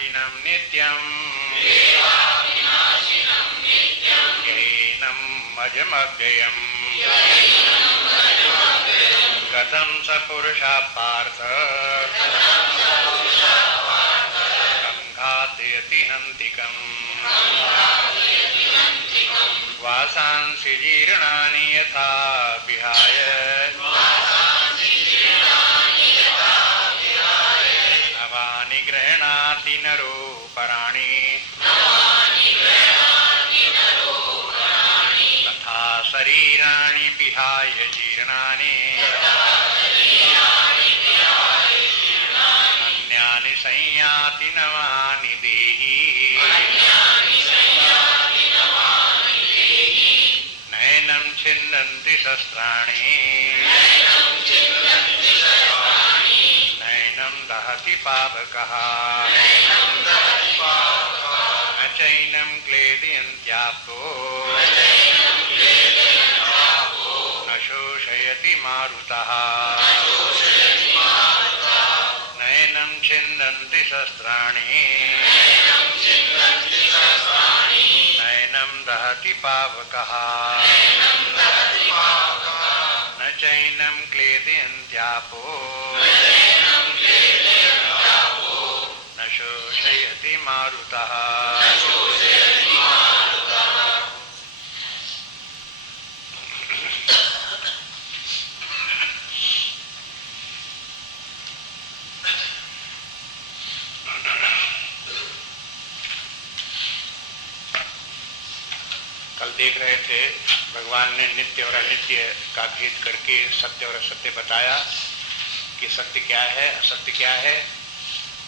विनाशिनं नित्यं यैनं अजमव्ययम् कथं स पुरुषः पार्थ घातयति हन्तिकम् वासांसि जीर्णानि यथा विहाय नवानि गृह्णाति नरो पराणि तथा शरीराणि विहाय जीर्णानि अन्यानि संयाति नवानि देहि नैनं छिन्दन्ति शस्त्राणि नैनं दहति पावकः न चैनं क्लेदयन्त्याप्तो न शोषयति मारुतः नैनं छिन्दन्ति शस्त्राणि नैनं दहति पावकः न चैनं क्लेदयन्त्यापो न शोषयति मारुतः। कल देख रहे थे भगवान ने नित्य और अनित्य का भेद करके सत्य और असत्य बताया कि सत्य क्या है असत्य क्या है,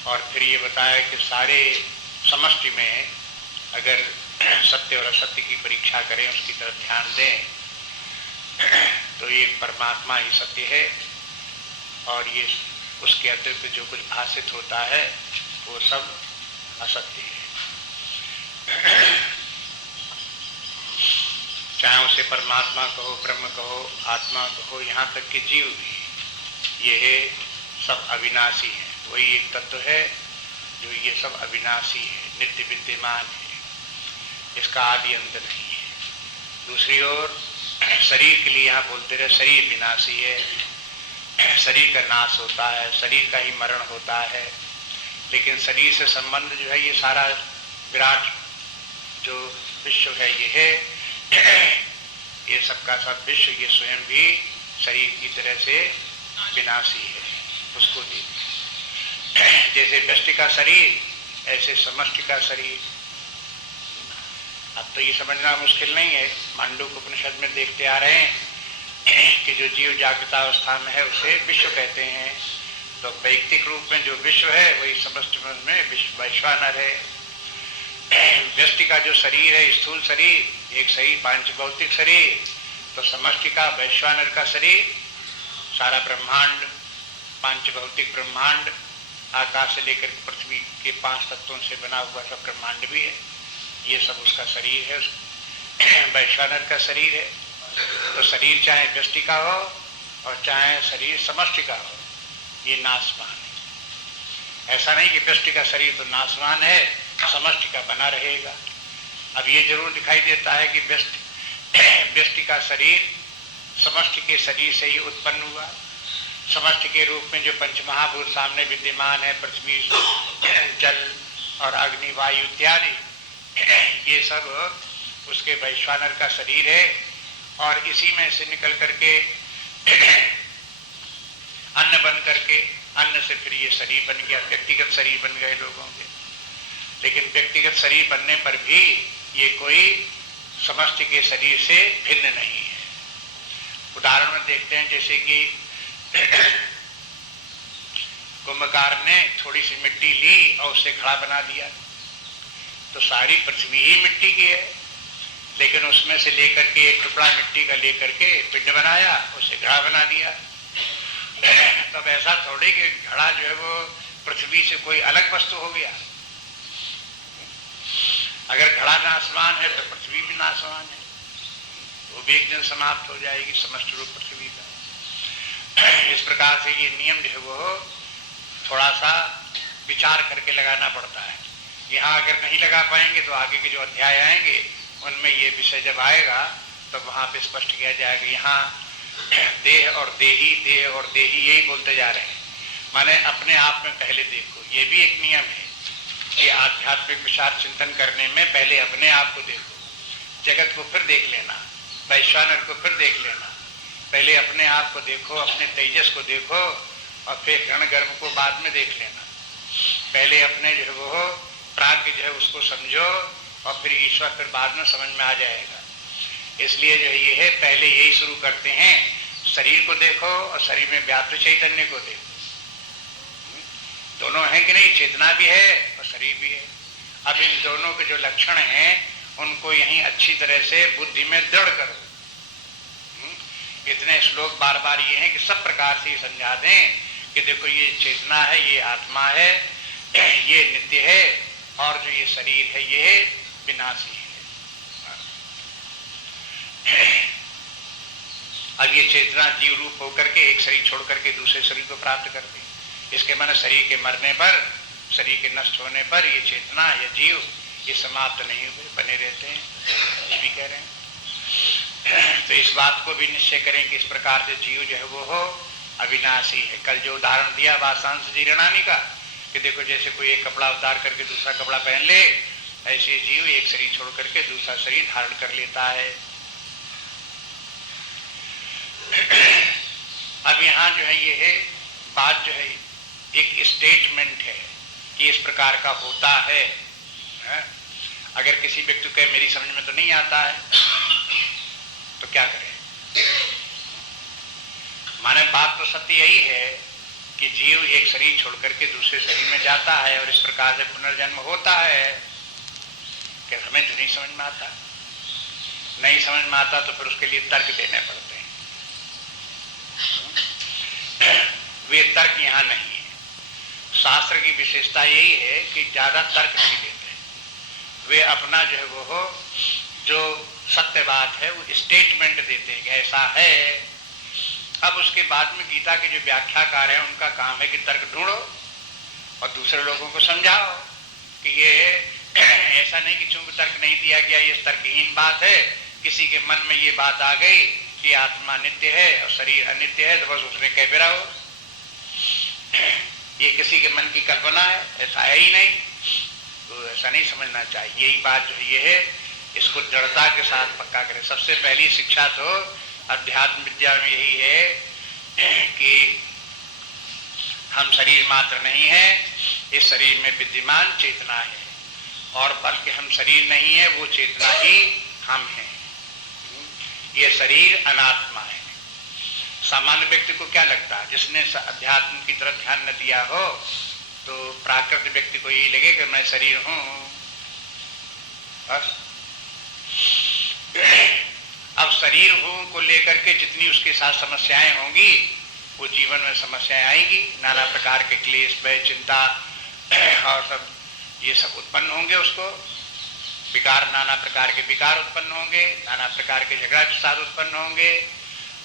और फिर ये बताया कि सारे समष्टि में अगर सत्य और असत्य की परीक्षा करें, उसकी तरफ ध्यान दें, तो ये परमात्मा ही सत्य है और ये उसके अतिरिक्त जो कुछ भाषित होता है वो सब असत्य है। चाहे उसे परमात्मा कहो, ब्रह्म कहो, आत्मा कहो, यहाँ तक कि जीव भी, ये सब अविनाशी है। वही एक तत्व है जो ये सब अविनाशी है, नित्य विद्यमान है, इसका आदि अंत नहीं है। दूसरी ओर शरीर के लिए यहाँ बोलते रहे शरीर विनाशी है, शरीर का नाश होता है, शरीर का ही मरण होता है, लेकिन शरीर से संबंध जो है ये सारा विराट जो विश्व है ये है, ये सबका सब विश्व ये स्वयं भी शरीर की तरह से विनाशी है। उसको देखिए, जैसे व्यष्टि का शरीर ऐसे समष्टि का शरीर। अब तो ये समझना मुश्किल नहीं है, मांडूक्य उपनिषद में देखते आ रहे हैं कि जो जीव जागृतावस्था में है उसे विश्व कहते हैं, तो वैयक्तिक रूप में जो विश्व है वही समष्टि में विश्व वैश्वानर है। व्यष्टि का जो शरीर है स्थूल शरीर, एक शरीर पांच भौतिक शरीर, तो समष्टि का वैश्वानर का शरीर सारा ब्रह्मांड, पांच भौतिक ब्रह्मांड, आकाश से लेकर पृथ्वी के 5 तत्वों से बना हुआ सब ब्रह्मांड भी है, ये सब उसका शरीर है, वैश्वानर का शरीर है। तो शरीर चाहे व्यष्टि का हो और चाहे शरीर समष्टि का हो, ये नाशवान है। ऐसा नहीं कि व्यष्टि का शरीर तो नाशवान है, समष्टि का बना रहेगा। अब ये जरूर दिखाई देता है कि व्यष्टि का शरीर समष्टि के शरीर से ही उत्पन्न हुआ। समष्टि के रूप में जो पंचमहाभूत सामने विद्यमान है, पृथ्वी, जल और अग्नि, वायु इत्यादि, ये सब उसके वैश्वानर का शरीर है, और इसी में से निकल करके अन्न बन करके, अन्न से फिर ये शरीर बन गया, व्यक्तिगत शरीर बन गए लोगों के। लेकिन व्यक्तिगत शरीर बनने पर भी ये कोई समष्टि के शरीर से भिन्न नहीं है। उदाहरण में देखते हैं, जैसे कि कुंभकार ने थोड़ी सी मिट्टी ली और उससे घड़ा बना दिया, तो सारी पृथ्वी ही मिट्टी की है, लेकिन उसमें से लेकर के एक टुकड़ा मिट्टी का लेकर के पिंड बनाया, उसे घड़ा बना दिया। तब ऐसा थोड़ी कि घड़ा जो है वो पृथ्वी से कोई अलग वस्तु हो गया। अगर घड़ा नाशवान है तो पृथ्वी भी नाशवान है, वो भी एक दिन समाप्त हो जाएगी, समष्टि रूप पृथ्वी का। इस प्रकार से ये नियम जो है वो थोड़ा सा विचार करके लगाना पड़ता है। यहाँ अगर नहीं लगा पाएंगे तो आगे के जो अध्याय आएंगे उनमें ये विषय जब आएगा तो वहां पे स्पष्ट किया जाएगा। यहाँ देह और देही यही बोलते जा रहे हैं, माने अपने आप में पहले देखो। ये भी एक नियम है कि आध्यात्मिक विचार चिंतन करने में पहले अपने आप को देखो, जगत को फिर देख लेना, वैश्वानर को फिर देख लेना। पहले अपने आप को देखो, अपने तेजस को देखो और फिर क्षण गर्भ को बाद में देख लेना। पहले अपने जो है वो प्राज्ञ जो है उसको समझो और फिर ईश्वर फिर बाद में समझ में आ जाएगा। इसलिए जो ये है पहले यही शुरू करते हैं, शरीर को देखो और शरीर में व्याप्त चैतन्य को देखो। दोनों है कि नहीं, चेतना भी है और शरीर भी है। अब इन दोनों के जो लक्षण हैं उनको यहीं अच्छी तरह से बुद्धि में दृढ़ करो। इतने श्लोक बार बार ये हैं कि सब प्रकार से समझा दें कि देखो ये चेतना है, ये आत्मा है, ये नित्य है और जो ये शरीर है ये विनाशी है। अब ये चेतना जीव रूप होकर के एक शरीर छोड़ करके दूसरे शरीर को प्राप्त करती है। इसके माने शरीर के मरने पर, शरीर के नष्ट होने पर ये चेतना या जीव ये समाप्त नहीं हुए, बने रहते हैं, ये भी कह रहे हैं। तो इस बात को भी निश्चय करें कि इस प्रकार से जीव जो है वो हो अविनाशी है। कल जो उदाहरण दिया वासांश जीर्णानि का कि देखो जैसे कोई एक कपड़ा उतार करके दूसरा कपड़ा पहन ले, ऐसे जीव एक शरीर छोड़ करके दूसरा शरीर धारण कर लेता है। अब यहाँ जो है ये है बात जो है एक स्टेटमेंट है कि इस प्रकार का होता है। अगर किसी व्यक्ति को मेरी समझ में तो नहीं आता है तो क्या करें? माने बात तो सत्य यही है कि जीव एक शरीर छोड़ करके दूसरे शरीर में जाता है और इस प्रकार से पुनर्जन्म होता है कि हमें तो नहीं समझ में आता। नहीं समझ में आता तो फिर उसके लिए तर्क देने पड़ते हैं। वे तर्क यहाँ नहीं है। शास्त्र की विशेषता यही है कि ज्यादा तर्क नहीं देते, वे अपना जो है वो जो सत्य बात है वो स्टेटमेंट देते हैं कि ऐसा है। अब उसके बाद में गीता के जो व्याख्याकार हैं उनका काम है कि तर्क ढूंढो और दूसरे लोगों को समझाओ कि ये ऐसा नहीं कि चूंकि तर्क नहीं दिया गया ये तर्कहीन बात है, किसी के मन में ये बात आ गई कि आत्मा नित्य है और शरीर अनित्य है तो बस उसने कह बिरा हो। ये किसी के मन की कल्पना है, ऐसा है ही नहीं, तो ऐसा नहीं समझना चाहिए। यही बात जो ये है इसको दृढ़ता के साथ पक्का करें। सबसे पहली शिक्षा तो अध्यात्म विद्या में यही है कि हम शरीर मात्र नहीं है, इस शरीर में विद्यमान चेतना है और बल्कि हम शरीर नहीं है, वो चेतना ही हम हैं। ये शरीर अनात्मा है। सामान्य व्यक्ति को क्या लगता है, जिसने अध्यात्म की तरफ ध्यान न दिया हो तो प्राकृतिक व्यक्ति को यही लगे कि मैं शरीर हूं बस। अब शरीर हूं को लेकर के जितनी उसके साथ समस्याएं होंगी वो जीवन में समस्याएं आएंगी, नाना प्रकार के क्लेश, भय, चिंता और सब ये सब उत्पन्न होंगे। उसको विकार, नाना प्रकार के विकार उत्पन्न होंगे, नाना प्रकार के झगड़ा विचार उत्पन्न होंगे,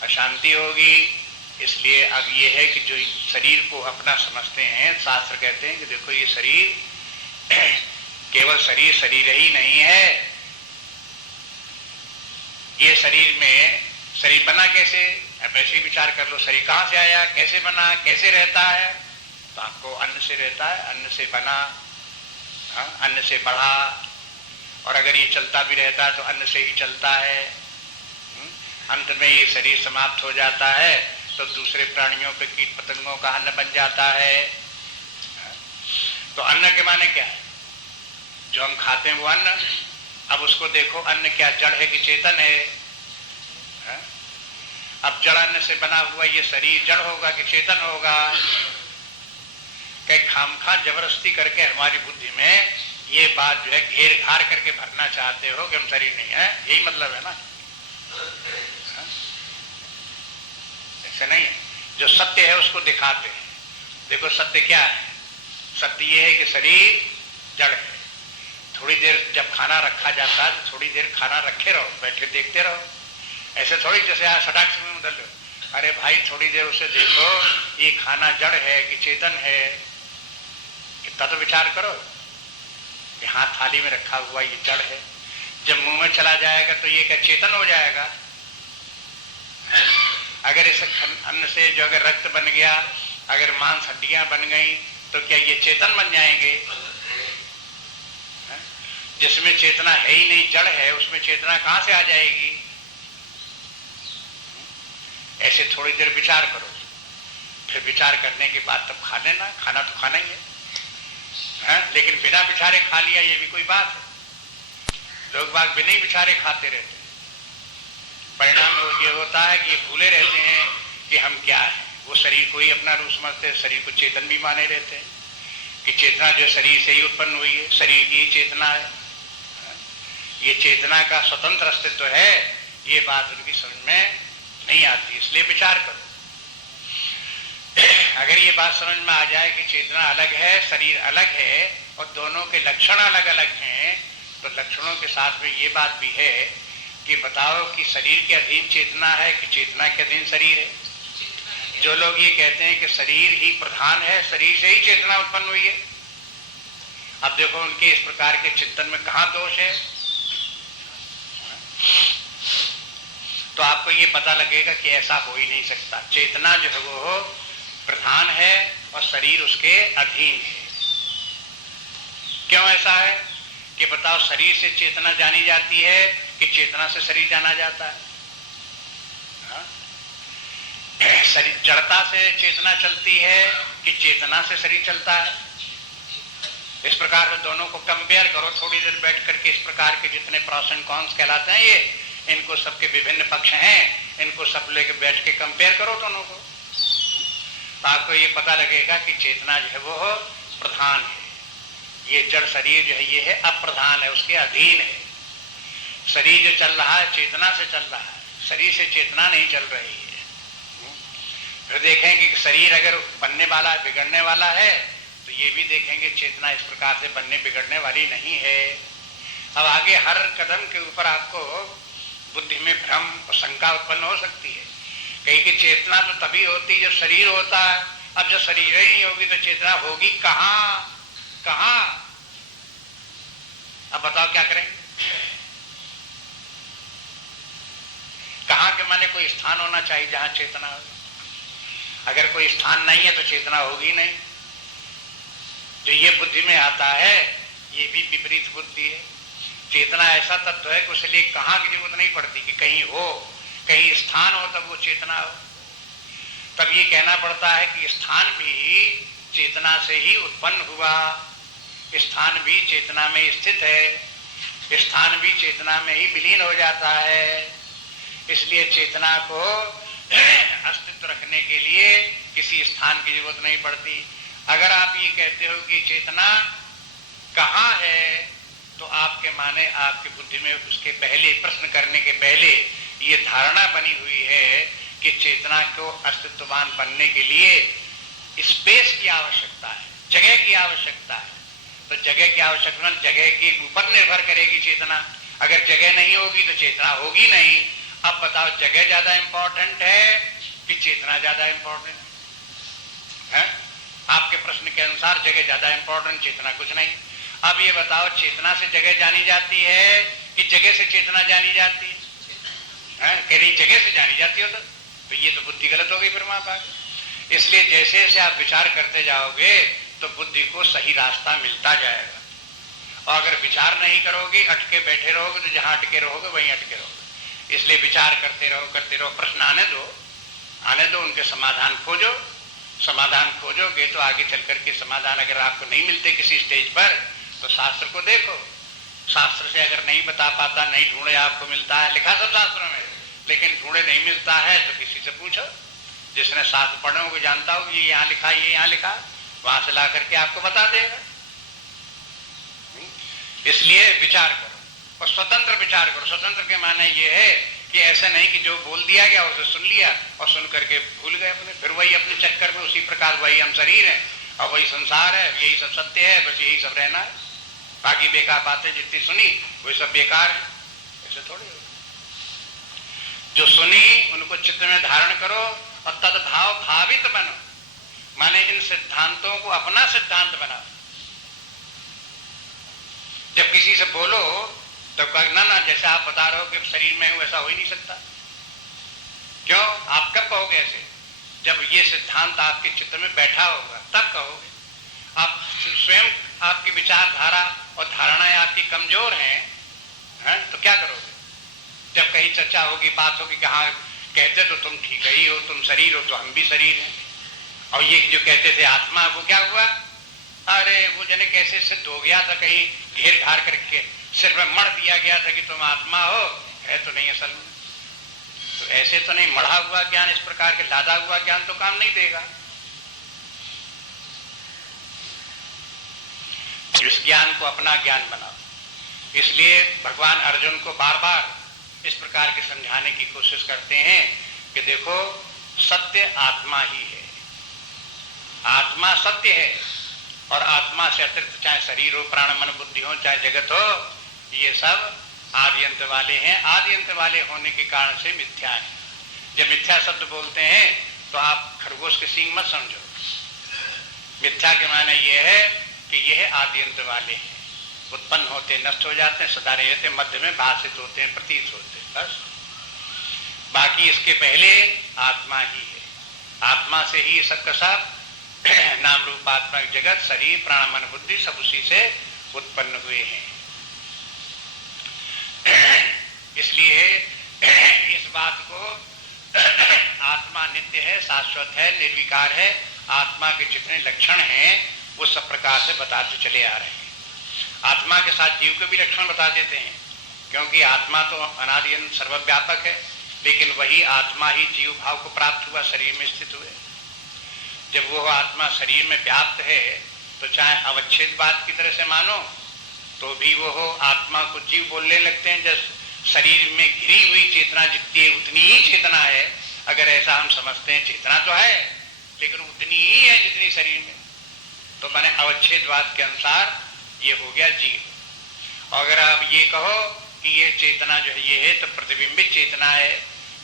अशांति होगी। इसलिए अब ये है कि जो शरीर को अपना समझते हैं, शास्त्र कहते हैं कि देखो ये शरीर केवल शरीर शरीर ही नहीं है, ये शरीर में शरीर बना कैसे, अब ऐसे विचार कर लो, शरीर कहाँ से आया, कैसे बना, कैसे रहता है, तो आपको अन्न से रहता है, अन्न से बना, अन्न से बढ़ा, और अगर ये चलता भी रहता है तो अन्न से ही चलता है। अंत में ये शरीर समाप्त हो जाता है तो दूसरे प्राणियों पे कीट पतंगों का अन्न बन जाता है। तो अन्न के माने क्या है, जो हम खाते हैं वो अन्न। अब उसको देखो अन्न क्या जड़ है कि चेतन है? अब जड़ अन्न से बना हुआ ये शरीर जड़ होगा कि चेतन होगा? कहीं खामखा जबरदस्ती करके हमारी बुद्धि में ये बात जो है घेर घार करके भरना चाहते हो कि हम शरीर नहीं है, यही मतलब है ना? ऐसा नहीं है। जो सत्य है उसको दिखाते हैं। देखो सत्य क्या है, सत्य ये है कि शरीर जड़ है। थोड़ी देर जब खाना रखा जाता है तो थोड़ी देर खाना रखे रहो, बैठे देखते रहो। ऐसे थोड़ी जैसे आज सटाक से बदल लो, अरे भाई थोड़ी देर उसे देखो ये खाना जड़ है कि चेतन है, इतना तो विचार करो कि हाथ थाली में रखा हुआ ये जड़ है, जब मुंह में चला जाएगा तो ये क्या चेतन हो जाएगा? अगर इस अन्न से जो अगर रक्त बन गया, अगर मांस हड्डियां बन गई, तो क्या ये चेतन बन जाएंगे? जिसमें चेतना है ही नहीं, जड़ है, उसमें चेतना कहां से आ जाएगी? ऐसे थोड़ी देर विचार करो, फिर विचार करने के बाद तब खा लेना। खाना तो खाना ही है, लेकिन बिना विचारे खा लिया ये भी कोई बात है? लोग बाग बिना ही विचारे खाते रहते हैं। परिणाम ये होता है कि ये भूले रहते हैं कि हम क्या है। वो शरीर को ही अपना रूप समझते हैं, शरीर को चेतन भी माने रहते हैं कि चेतना जो शरीर से ही उत्पन्न हुई है, शरीर की ही चेतना है, ये चेतना का स्वतंत्र अस्तित्व है। ये बात उनकी समझ में नहीं आती, इसलिए विचार करो। अगर ये बात समझ में आ जाए कि चेतना अलग है, शरीर अलग है और दोनों के लक्षण अलग अलग हैं, तो लक्षणों के साथ में ये बात भी है कि बताओ कि शरीर के अधीन चेतना है कि चेतना के अधीन शरीर है? जो लोग ये कहते हैं कि शरीर ही प्रधान है, शरीर से ही चेतना उत्पन्न हुई है, अब देखो उनके इस प्रकार के चिंतन में कहां दोष है? तो आपको ये पता लगेगा कि ऐसा हो ही नहीं सकता। चेतना जो है वो प्रधान है और शरीर उसके अधीन है। क्यों ऐसा है कि बताओ, शरीर से चेतना जानी जाती है कि चेतना से शरीर जाना जाता है? शरीर जड़ता से चेतना चलती है कि चेतना से शरीर चलता है? इस प्रकार से दोनों को कंपेयर करो थोड़ी देर बैठ करके। इस प्रकार के जितने प्रोस एंड कॉन्स कहलाते हैं ये, इनको सबके विभिन्न पक्ष हैं, इनको सब लेके बैठ के कंपेयर करो दोनों को, तो आपको ये पता लगेगा कि चेतना जो है वो प्रधान है, ये जड़ शरीर जो है ये है अप्रधान है, उसके अधीन है। शरीर जो चल रहा है चेतना से चल रहा है, शरीर से चेतना नहीं चल रही है। फिर देखेंगे कि शरीर अगर बनने वाला है, बिगड़ने वाला है, तो ये भी देखेंगे चेतना इस प्रकार से बनने बिगड़ने वाली नहीं है। अब आगे हर कदम के ऊपर आपको बुद्धि में भ्रम और शंका उत्पन्न हो सकती है। कहीं कि चेतना तो तभी होती जब शरीर होता है, अब जब शरीर ही नहीं होगी तो चेतना होगी कहाँ? अब बताओ क्या करें? कहाँ के माने कोई स्थान होना चाहिए जहां चेतना हो। अगर कोई स्थान नहीं है तो चेतना होगी नहीं। जो ये बुद्धि में आता है ये भी विपरीत बुद्धि है। चेतना ऐसा तत्व है कि उसके लिए कहाँ की जरूरत नहीं पड़ती कि कहीं हो, कहीं स्थान हो तब वो चेतना हो। तब ये कहना पड़ता है कि स्थान भी चेतना से ही उत्पन्न हुआ, स्थान भी चेतना में स्थित है, स्थान भी चेतना में ही विलीन हो जाता है। इसलिए चेतना को अस्तित्व रखने के लिए किसी स्थान की जरूरत नहीं पड़ती। अगर आप ये कहते हो कि चेतना कहाँ है, तो आपके माने आपकी बुद्धि में उसके पहले प्रश्न करने के पहले ये धारणा बनी हुई है कि चेतना को अस्तित्ववान बनने के लिए स्पेस की आवश्यकता है, जगह की आवश्यकता है। तो जगह की आवश्यकता, जगह के ऊपर निर्भर करेगी चेतना। अगर जगह नहीं होगी तो चेतना होगी नहीं। अब बताओ, जगह ज्यादा इंपॉर्टेंट है कि चेतना ज्यादा इंपॉर्टेंट है? आपके प्रश्न के अनुसार जगह ज्यादा इंपॉर्टेंट, चेतना कुछ नहीं। अब ये बताओ, चेतना से जगह जानी जाती है कि जगह से चेतना जानी जाती है? कह रही जगह से जानी जाती हो तो ये तो बुद्धि गलत हो गई फिर वहां पर। इसलिए जैसे जैसे आप विचार करते जाओगे तो बुद्धि को सही रास्ता मिलता जाएगा। और अगर विचार नहीं करोगे, अटके बैठे रहोगे, तो जहां अटके रहोगे वहीं अटके रहोगे। इसलिए विचार करते रहो, प्रश्न आने दो, उनके समाधान खोजो। समाधान खोजोगे तो आगे चल करके समाधान अगर आपको नहीं मिलते किसी स्टेज पर, तो शास्त्र को देखो। शास्त्र से अगर नहीं बता पाता, नहीं ढूंढे आपको मिलता है, लिखा सब शास्त्रों में, लेकिन ढूंढे नहीं मिलता है तो किसी से पूछो, जिसने शास्त्र पढ़े हो, जानता हो ये यहाँ लिखा, ये यहाँ लिखा, वहां से ला करके आपको बता देगा। इसलिए विचार करो और स्वतंत्र विचार करो। स्वतंत्र के माने ये है कि ऐसा नहीं कि जो बोल दिया गया उसे सुन लिया और सुन करके भूल गए अपने, फिर वही अपने चक्कर में उसी प्रकार वही हम शरीर हैं और वही संसार है, यही सब सत्य है, बस यही सब रहना है। बाकी बेकार बातें जितनी सुनी वही सब बेकार है, ऐसे थोड़ी हो। जो सुनी उनको चित्त में धारण करो और तदभाव भावित बनो, माने इन सिद्धांतों को अपना सिद्धांत बनाओ। किसी से बोलो तो कहना ना जैसा आप बता रहे हो कि शरीर में हूं वैसा हो ही नहीं सकता। क्यों? आप कब कहोगे ऐसे? जब ये सिद्धांत आपके चित्त में बैठा होगा तब कहोगे। आप स्वयं आपकी विचारधारा और धारणाएं आपकी कमजोर हैं, तो क्या करोगे? जब कहीं चर्चा होगी, बात होगी कि हाँ कहते तो तुम ठीक ही हो, तुम शरीर हो तो हम भी शरीर हैं, और ये जो कहते थे आत्मा, वो क्या हुआ? अरे वो जने कैसे सिद्ध हो गया था, कहीं घेर घार करके सिर में मढ़ दिया गया था कि तुम आत्मा हो, है तो नहीं असल में। तो ऐसे तो नहीं, मढ़ा हुआ ज्ञान, इस प्रकार के लादा हुआ ज्ञान तो काम नहीं देगा। इस ज्ञान को अपना ज्ञान बनाओ। इसलिए भगवान अर्जुन को बार बार इस प्रकार के समझाने की कोशिश करते हैं कि देखो सत्य आत्मा ही है, आत्मा सत्य है, और आत्मा से अतिरिक्त चाहे शरीर हो, प्राण मन बुद्धि हो, चाहे जगत हो, ये सब आदि अंत वाले हैं। आदि अंत वाले होने के कारण से मिथ्या है। जब मिथ्या शब्द बोलते हैं तो आप खरगोश के सींग मत समझो। मिथ्या के माने ये है कि यह आदि अंत वाले हैं, उत्पन्न होते नष्ट हो जाते हैं, सदा नहीं रहते, मध्य में भाषित होते हैं, प्रतीत होते हैं, बस। बाकी इसके पहले आत्मा ही है। आत्मा से ही सबका सब नाम रूपात्मक जगत, शरीर, प्राण मन बुद्धि सब उसी से उत्पन्न हुए हैं। इसलिए इस बात को आत्मा नित्य है, शाश्वत है, निर्विकार है, आत्मा के जितने लक्षण हैं वो सब प्रकार से बताते चले आ रहे हैं। आत्मा के साथ जीव के भी लक्षण बता देते हैं, क्योंकि आत्मा तो अनादि अनंत सर्वव्यापक है, लेकिन वही आत्मा ही जीव भाव को प्राप्त हुआ, शरीर में स्थित हुए। जब वो आत्मा शरीर में व्याप्त है तो चाहे अवच्छेद बात की तरह से मानो तो भी वो हो आत्मा को जीव बोलने लगते हैं। जब शरीर में घिरी हुई चेतना जितनी है उतनी ही चेतना है, अगर ऐसा हम समझते हैं, चेतना तो है लेकिन उतनी ही है जितनी शरीर में, तो मैंने अवच्छेदवाद के अनुसार ये हो गया जीव। और अगर आप ये कहो कि ये चेतना जो है ये है, तो प्रतिबिंबित चेतना है।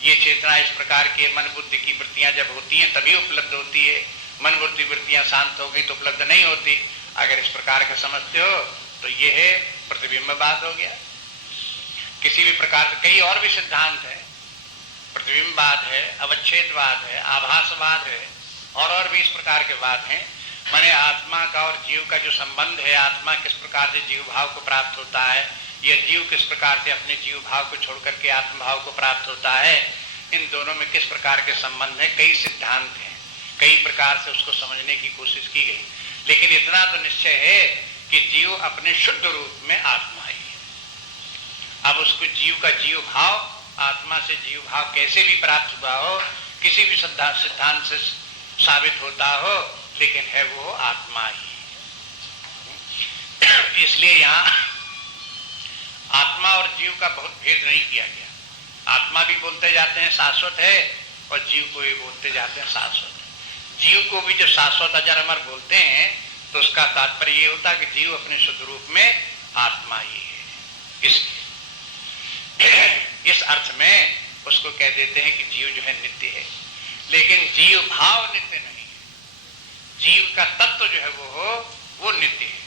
ये चेतना इस प्रकार के मन बुद्धि की वृत्तियां जब होती हैं तभी उपलब्ध होती है, मन बुद्धि वृत्तियां शांत हो गई तो उपलब्ध नहीं होती। अगर इस प्रकार का समझते हो तो ये है प्रतिबिंबवाद हो गया। किसी भी प्रकार से कई और भी सिद्धांत है, प्रतिबिंबवाद है, अवच्छेदवाद है, आभासवाद है, और भी इस प्रकार के वाद हैं। माने आत्मा का और जीव का जो संबंध है, आत्मा किस प्रकार से जीव भाव को प्राप्त होता है, यह जीव किस प्रकार से अपने जीव भाव को छोड़ करके आत्म भाव को प्राप्त होता है, इन दोनों में किस प्रकार के संबंध है, कई सिद्धांत हैं, कई प्रकार से उसको समझने की कोशिश की गई। लेकिन इतना तो निश्चय है कि जीव अपने शुद्ध रूप में आत्मा ही है। अब उसको जीव का जीव भाव, आत्मा से जीव भाव कैसे भी प्राप्त हुआ हो, किसी भी सिद्धांत से साबित होता हो, लेकिन है वो आत्मा ही। इसलिए यहाँ आत्मा और जीव का बहुत भेद नहीं किया गया। आत्मा भी बोलते जाते हैं शाश्वत है, और जीव को भी बोलते जाते हैं शाश्वत है। जीव को भी जब शाश्वत अजर अमर बोलते हैं तो उसका तात्पर्य ये होता है कि जीव अपने शुद्ध रूप में आत्मा ही है। इस अर्थ में उसको कह देते हैं कि जीव जो है नित्य है, लेकिन जीव भाव नित्य नहीं है। जीव का तत्व जो है वो नित्य है।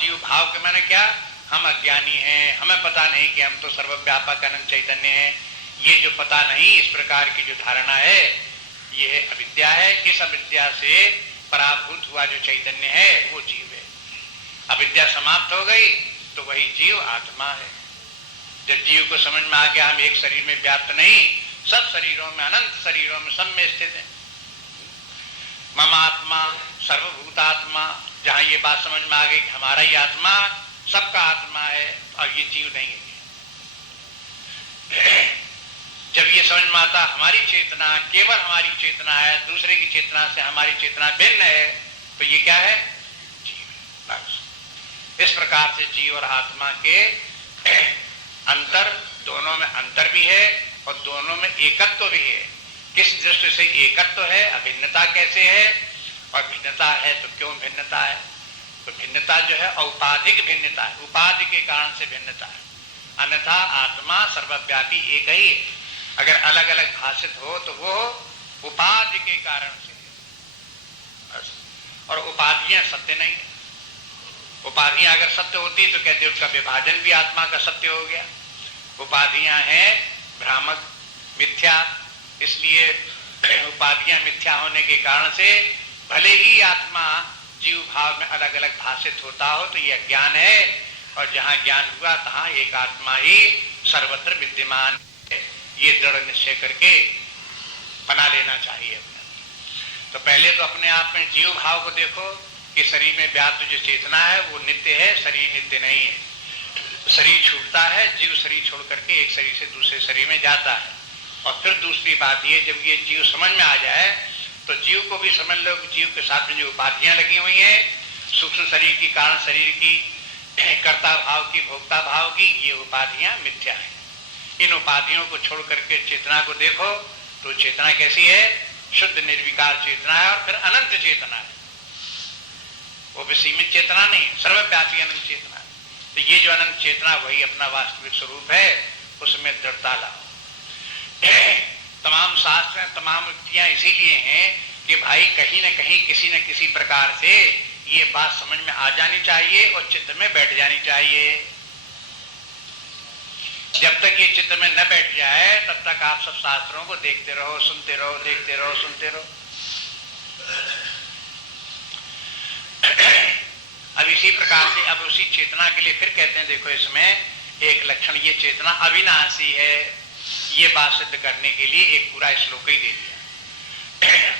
जीव भाव के माने क्या? हम अज्ञानी हैं, हमें पता नहीं कि हम तो सर्वव्यापक अनंत चैतन्य हैं। ये जो पता नहीं, इस प्रकार की जो धारणा है, ये अविद्या है। इस अविद्या से पराभूत हुआ जो चैतन्य है वो जीव है। अविद्या समाप्त हो गई तो वही जीव आत्मा है। जब जीव को समझ में आ गया हम एक शरीर में व्याप्त नहीं, सब शरीरों में, अनंत शरीरों में, सब में स्थित है। मम आत्मा सर्वभूतात्मा, जहां ये बात समझ में आ गई कि हमारा ही आत्मा सबका आत्मा है और ये जीव नहीं है। जब ये समझ में आता हमारी चेतना केवल हमारी चेतना है, दूसरे की चेतना से हमारी चेतना भिन्न है, तो ये क्या है? जीव। बस इस प्रकार से जीव और आत्मा के अंतर, दोनों में अंतर भी है और दोनों में एकत्व भी है। किस दृष्टि से एकत्व है? अभिन्नता कैसे है? और भिन्नता है तो क्यों भिन्नता है? तो भिन्नता जो है औपाधिक भिन्नता है, उपाधि के कारण से भिन्नता है। अन्यथा आत्मा सर्वव्यापी एक ही है। अगर अलग अलग भाषित हो तो वो उपाधि के कारण से है, और उपाधियां सत्य नहीं है। उपाधियां अगर सत्य होती तो कहते उसका विभाजन भी आत्मा का सत्य हो गया। उपाधियां हैं भ्रामक, मिथ्या, इसलिए उपाधियां मिथ्या होने के कारण से भले ही आत्मा जीव भाव में अलग अलग भाषित होता हो तो यह अज्ञान है, और जहां ज्ञान हुआ तहां एक आत्मा ही सर्वत्र विद्यमान है। ये दृढ़ निश्चय करके बना लेना चाहिए अपने। तो पहले तो अपने आप में जीव भाव को देखो कि शरीर में व्याप्त जो चेतना है वो नित्य है, शरीर नित्य नहीं है। शरीर छूटता है, जीव शरीर छोड़ करके एक शरीर से दूसरे शरीर में जाता है। और फिर दूसरी बात ये, जब ये जीव समझ में आ जाए तो जीव को भी समझ लो, जीव के साथ में जो उपाधियां लगी हुई हैं, सूक्ष्म शरीर की, कारण शरीर की, कर्ता भाव की, भोक्ता भाव की, ये उपाधियां मिथ्या है। इन उपाधियों को छोड़ करके चेतना को देखो तो चेतना कैसी है? शुद्ध निर्विकार चेतना है, और फिर अनंत चेतना है। वो भी सीमित चेतना नहीं, सर्वव्यापी अनंत चेतना है। तो ये जो अनंत चेतना वही अपना वास्तविक स्वरूप है, उसमें दृढ़ता लाओ। तमाम शास्त्र, तमाम युक्तियां इसीलिए हैं कि भाई कहीं न कहीं किसी न किसी प्रकार से ये बात समझ में आ जानी चाहिए और चित्त में बैठ जानी चाहिए। जब तक ये चित्त में न बैठ जाए तब तक आप सब शास्त्रों को देखते रहो, सुनते रहो, देखते रहो, सुनते रहो। अब इसी प्रकार से अब उसी चेतना के लिए फिर कहते हैं, देखो इसमें एक लक्षण, ये चेतना अविनाशी है। ये बात सिद्ध करने के लिए एक पूरा श्लोक ही दे दिया।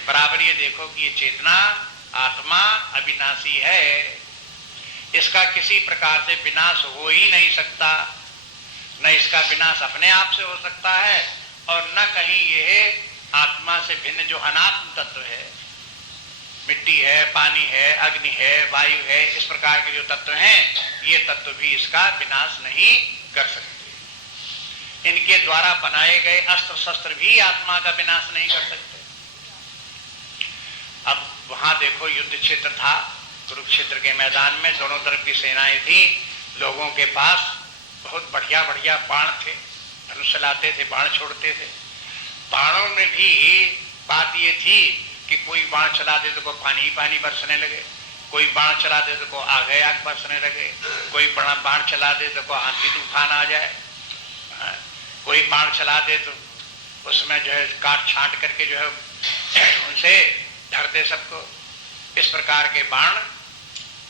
बराबर ये देखो कि ये चेतना आत्मा अविनाशी है, इसका किसी प्रकार से विनाश हो ही नहीं सकता। न इसका विनाश अपने आप से हो सकता है, और न कहीं यह आत्मा से भिन्न जो अनात्म तत्व है, मिट्टी है, पानी है, अग्नि है, वायु है, इस प्रकार के जो तत्व हैं, ये तत्व भी इसका विनाश नहीं कर सकते। इनके द्वारा बनाए गए अस्त्र शस्त्र भी आत्मा का विनाश नहीं कर सकते। अब वहां देखो युद्ध क्षेत्र था, कुरुक्षेत्र के मैदान में दोनों तरफ की सेनाएं थी, लोगों के पास बहुत बढ़िया बढ़िया बाण थे, धनुष चलाते थे, बाण छोड़ते थे। बाणों में भी बात ये थी कि कोई बाण चला दे तो पानी ही पानी बरसने लगे, कोई बाण चला दे तो आग ही आग बरसने लगे, कोई बड़ा बाण चला दे तो आंधी तूफान आ जाए, कोई बाण चला दे तो उसमें जो है काट छांट करके जो है उनसे धर दे सबको। इस प्रकार के बाण,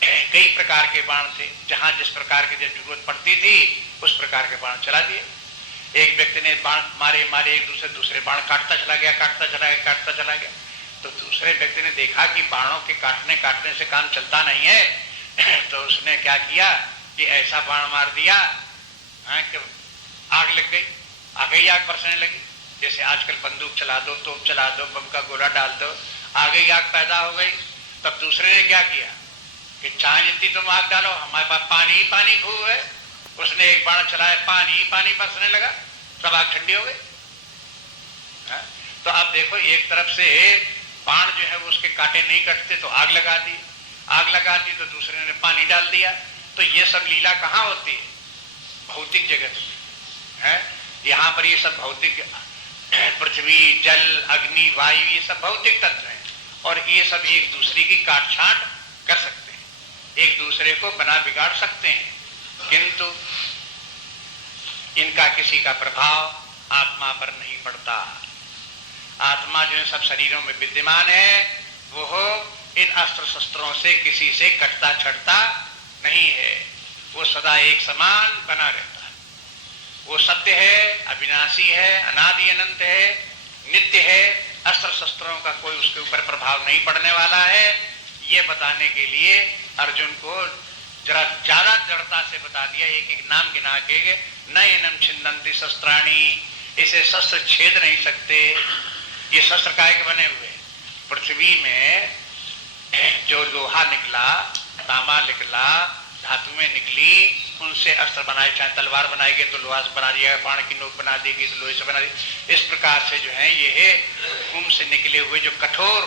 कई प्रकार के बाण थे, जहां जिस प्रकार की जरूरत पड़ती थी उस प्रकार के बाण चला दिए। एक व्यक्ति ने बाण मारे मारे एक दूसरे बाण काटता चला गया, काटता चला गया, काटता चला गया। तो दूसरे व्यक्ति ने देखा कि बाणों के काटने से काम चलता नहीं है, तो उसने क्या किया कि ऐसा बाण मार दिया कि आग लग गई, आगे ही आग बरसने लगी। जैसे आजकल बंदूक चला दो, तोप चला दो, बम का गोला डाल दो, आगे ही आग पैदा हो गई। तब दूसरे ने क्या किया कि चाहे जितनी तुम आग डालो, हमारे पास पानी ही पानी खूब है। उसने एक बाण चलाया, पानी ही पानी बरसने लगा, सब आग ठंडी हो गई। तो अब देखो, एक तरफ से बाण जो है वो उसके कांटे नहीं कटते तो आग लगा दी, आग लगा दी तो दूसरे ने पानी डाल दिया। तो ये सब लीला कहाँ होती है? भौतिक जगत है। यहाँ पर ये सब भौतिक, पृथ्वी, जल, अग्नि, वायु, ये सब भौतिक तत्व हैं, और ये सब एक दूसरे की काट छांट कर सकते हैं, एक दूसरे को बना बिगाड़ सकते हैं, किंतु इनका किसी का प्रभाव आत्मा पर नहीं पड़ता। आत्मा जो है सब शरीरों में विद्यमान है, वो इन अस्त्र शस्त्रों से किसी से कटता छटता नहीं है, वो सदा एक समान बना रहता है। वो सत्य है, अविनाशी है, अनादि अनंत है, नित्य है, अस्त्र शस्त्रों का कोई उसके ऊपर प्रभाव नहीं पड़ने वाला है। ये बताने के लिए अर्जुन को जरा ज्यादा दृढ़ता से बता दिया, एक एक नाम गिना के, न एनम छिन्दन्ति शस्त्राणि, इसे शस्त्र छेद नहीं सकते। ये शस्त्र काहे के बने हुए? पृथ्वी में जो लोहा निकला, तांबा निकला, धातुएं निकली, उनसे अस्त्र बनाए, चाहे तलवार बनाएगी तो लोहा से बना दिया, बाण की नोक बना देगी तो लोहे से बना देगी। इस प्रकार से जो है ये भूमि से निकले हुए जो कठोर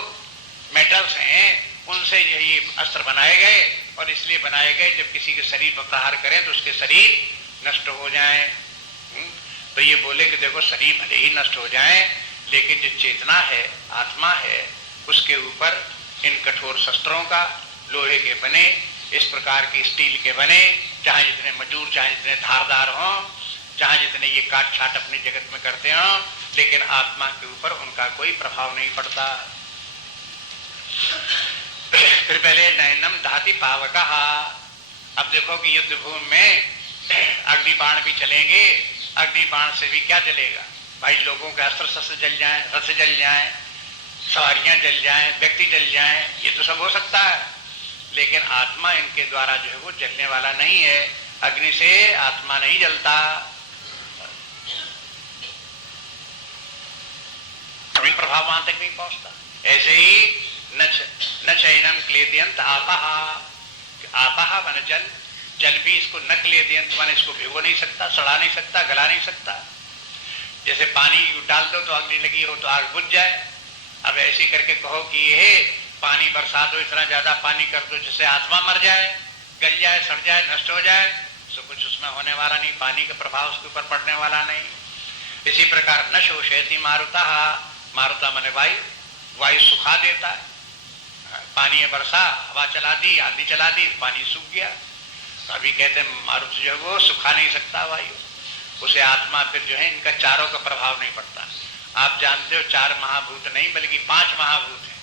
मेटल्स हैं, उनसे ये अस्त्र बनाए गए, और इसलिए बनाए गए जब किसी के शरीर पर प्रहार करें तो उसके शरीर नष्ट हो जाए। तो ये बोले कि देखो, शरीर भले ही नष्ट हो जाए, लेकिन जो चेतना है, आत्मा है, उसके ऊपर इन कठोर शस्त्रों का, लोहे के बने इस प्रकार के स्टील के बने, चाहे जितने मजदूर, चाहे जितने धारदार हों, चाहे जितने ये काट छाट अपनी जगत में करते हों, लेकिन आत्मा के ऊपर उनका कोई प्रभाव नहीं पड़ता। फिर पहले नयनम दहति पावकः। अब देखो कि युद्ध भूमि में अग्नि बाण भी चलेंगे, अग्नि बाण से भी क्या जलेगा भाई? लोगों के अस्त्र शस्त्र जल जाएं, रथ जल जाएं, सवारियां जल जाएं, व्यक्ति जल जाएं, ये तो सब हो सकता है, लेकिन आत्मा इनके द्वारा जो है वो जलने वाला नहीं है। अग्नि से आत्मा नहीं जलता, कभी प्रभाव वहां तक नहीं पहुंचता। ऐसे ही न चैनम क्लेदयंत आपः, आपः मन जल, जल भी इसको न क्लेदयंत मन इसको भिगो नहीं सकता, सड़ा नहीं सकता, गला नहीं सकता। जैसे पानी डाल दो तो अग्नि लगी हो तो आग बुझ जाए, अब ऐसे करके कहो कि ये पानी बरसा दो, इतना ज्यादा पानी कर दो जिससे आत्मा मर जाए, गल जाए, सड़ जाए, नष्ट हो जाए, तो कुछ उसमें होने वाला नहीं, पानी का प्रभाव उसके ऊपर पड़ने वाला नहीं। इसी प्रकार न शोषयति मारुतः, मारुता माने वायु, वायु सुखा देता है। पानी है बरसा, हवा चला दी, आंधी चला दी, पानी सूख गया। अभी कहते हैं मारुत जो है वो सुखा नहीं सकता वायु, उसे आत्मा फिर जो है इनका चारों का प्रभाव नहीं पड़ता। आप जानते हो 4 महाभूत नहीं बल्कि 5 महाभूत हैं,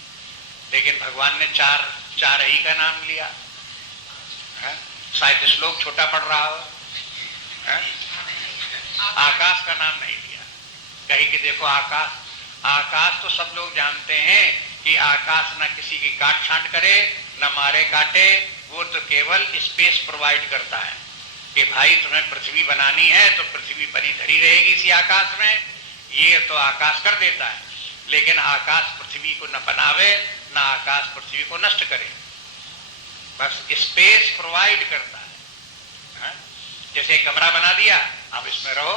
लेकिन भगवान ने चार ही का नाम लिया है? शायद श्लोक छोटा पड़ रहा हो, आकाश का नाम नहीं लिया। कहीं कि देखो आकाश, आकाश तो सब लोग जानते हैं कि आकाश न किसी की काट छांट करे, न मारे काटे, वो तो केवल स्पेस प्रोवाइड करता है कि भाई तुम्हें पृथ्वी बनानी है तो पृथ्वी बनी धरी रहेगी इसी आकाश में, ये तो आकाश कर देता है। लेकिन आकाश पृथ्वी को न बनावे, न आकाश पृथ्वी को नष्ट करे, बस स्पेस प्रोवाइड करता है। जैसे कमरा बना दिया, आप इसमें रहो,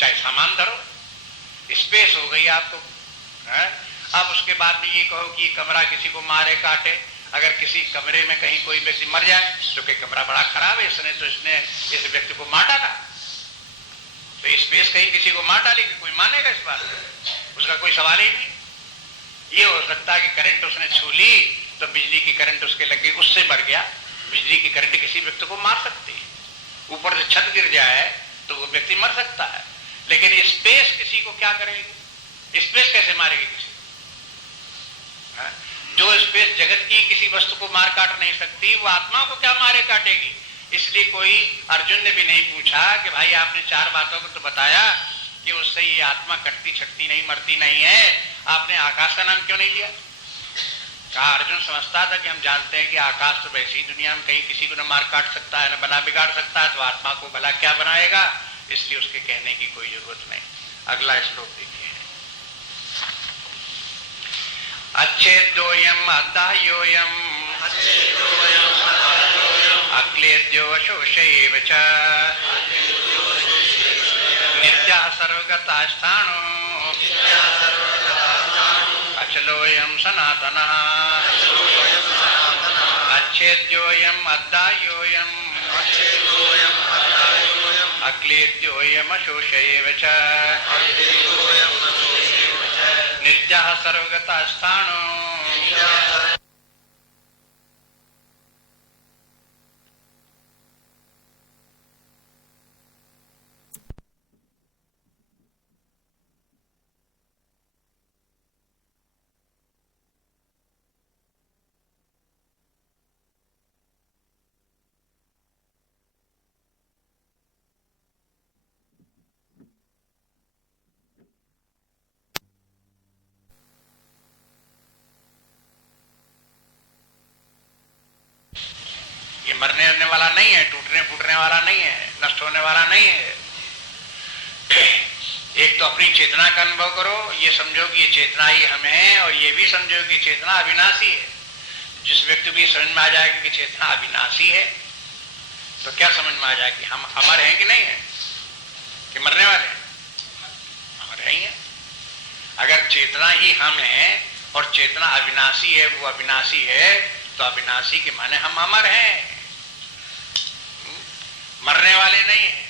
चाहे सामान धरो, स्पेस हो गई आपको। अब उसके बाद में ये कहो कि कमरा किसी को मारे काटे, अगर किसी कमरे में कहीं कोई व्यक्ति मर जाए तो कि कमरा बड़ा खराब है, इसने इस व्यक्ति को मार डाला, तो स्पेस कहीं किसी को मार डालेगी, कोई मानेगा इस बात में? उसका कोई सवाल ही नहीं। ये हो सकता है कि करंट उसने छू ली तो बिजली की करंट उसके लग गई, उससे मर गया। बिजली की करंट किसी व्यक्ति को मार सकती है, ऊपर से छत गिर जाए तो वो व्यक्ति मर सकता है, लेकिन स्पेस किसी को क्या करेगी? स्पेस कैसे मारेगी किसी? जो स्पेस जगत की किसी वस्तु को मार काट नहीं सकती, वो आत्मा को क्या मारे काटेगी? इसलिए कोई अर्जुन ने भी नहीं पूछा कि भाई आपने 4 बातों को तो बताया कि उससे ये आत्मा कटती छटती नहीं, मरती नहीं है, आपने आकाश का नाम क्यों नहीं लिया? कहा अर्जुन समझता था कि हम जानते हैं कि आकाश तो वैसी दुनिया में कहीं किसी को न मार काट सकता है, न बना बिगाड़ सकता है, तो आत्मा को भला क्या बनाएगा? इसलिए उसके कहने की कोई जरूरत नहीं। अगला श्लोक देखिए। अच्छेद्योयम अदाह्योयम अक्लेद्यो अशोषयेव च नित्यः सर्वगतः अचलोयम सनातनः अच्छेद्योयम अदाह्योयम अक्लेद्योयम अशोषयेव च नित्यः सर्वगतः स्थाणो। मरने वाला नहीं है, टूटने फूटने वाला नहीं है, नष्ट होने वाला नहीं है। एक तो अपनी चेतना का अनुभव करो, ये समझो कि ये चेतना ही हम हैं, और ये भी समझो कि चेतना अविनाशी है। जिस व्यक्ति को समझ में आ जाएगा कि चेतना अविनाशी है तो क्या समझ में आ जाए कि हम अमर हैं कि नहीं है, कि मरने वाले हैं? अमर ही है। अगर चेतना ही हम हैं और चेतना अविनाशी है, वो अविनाशी है, तो अविनाशी के माने हम अमर हैं, मरने वाले नहीं है।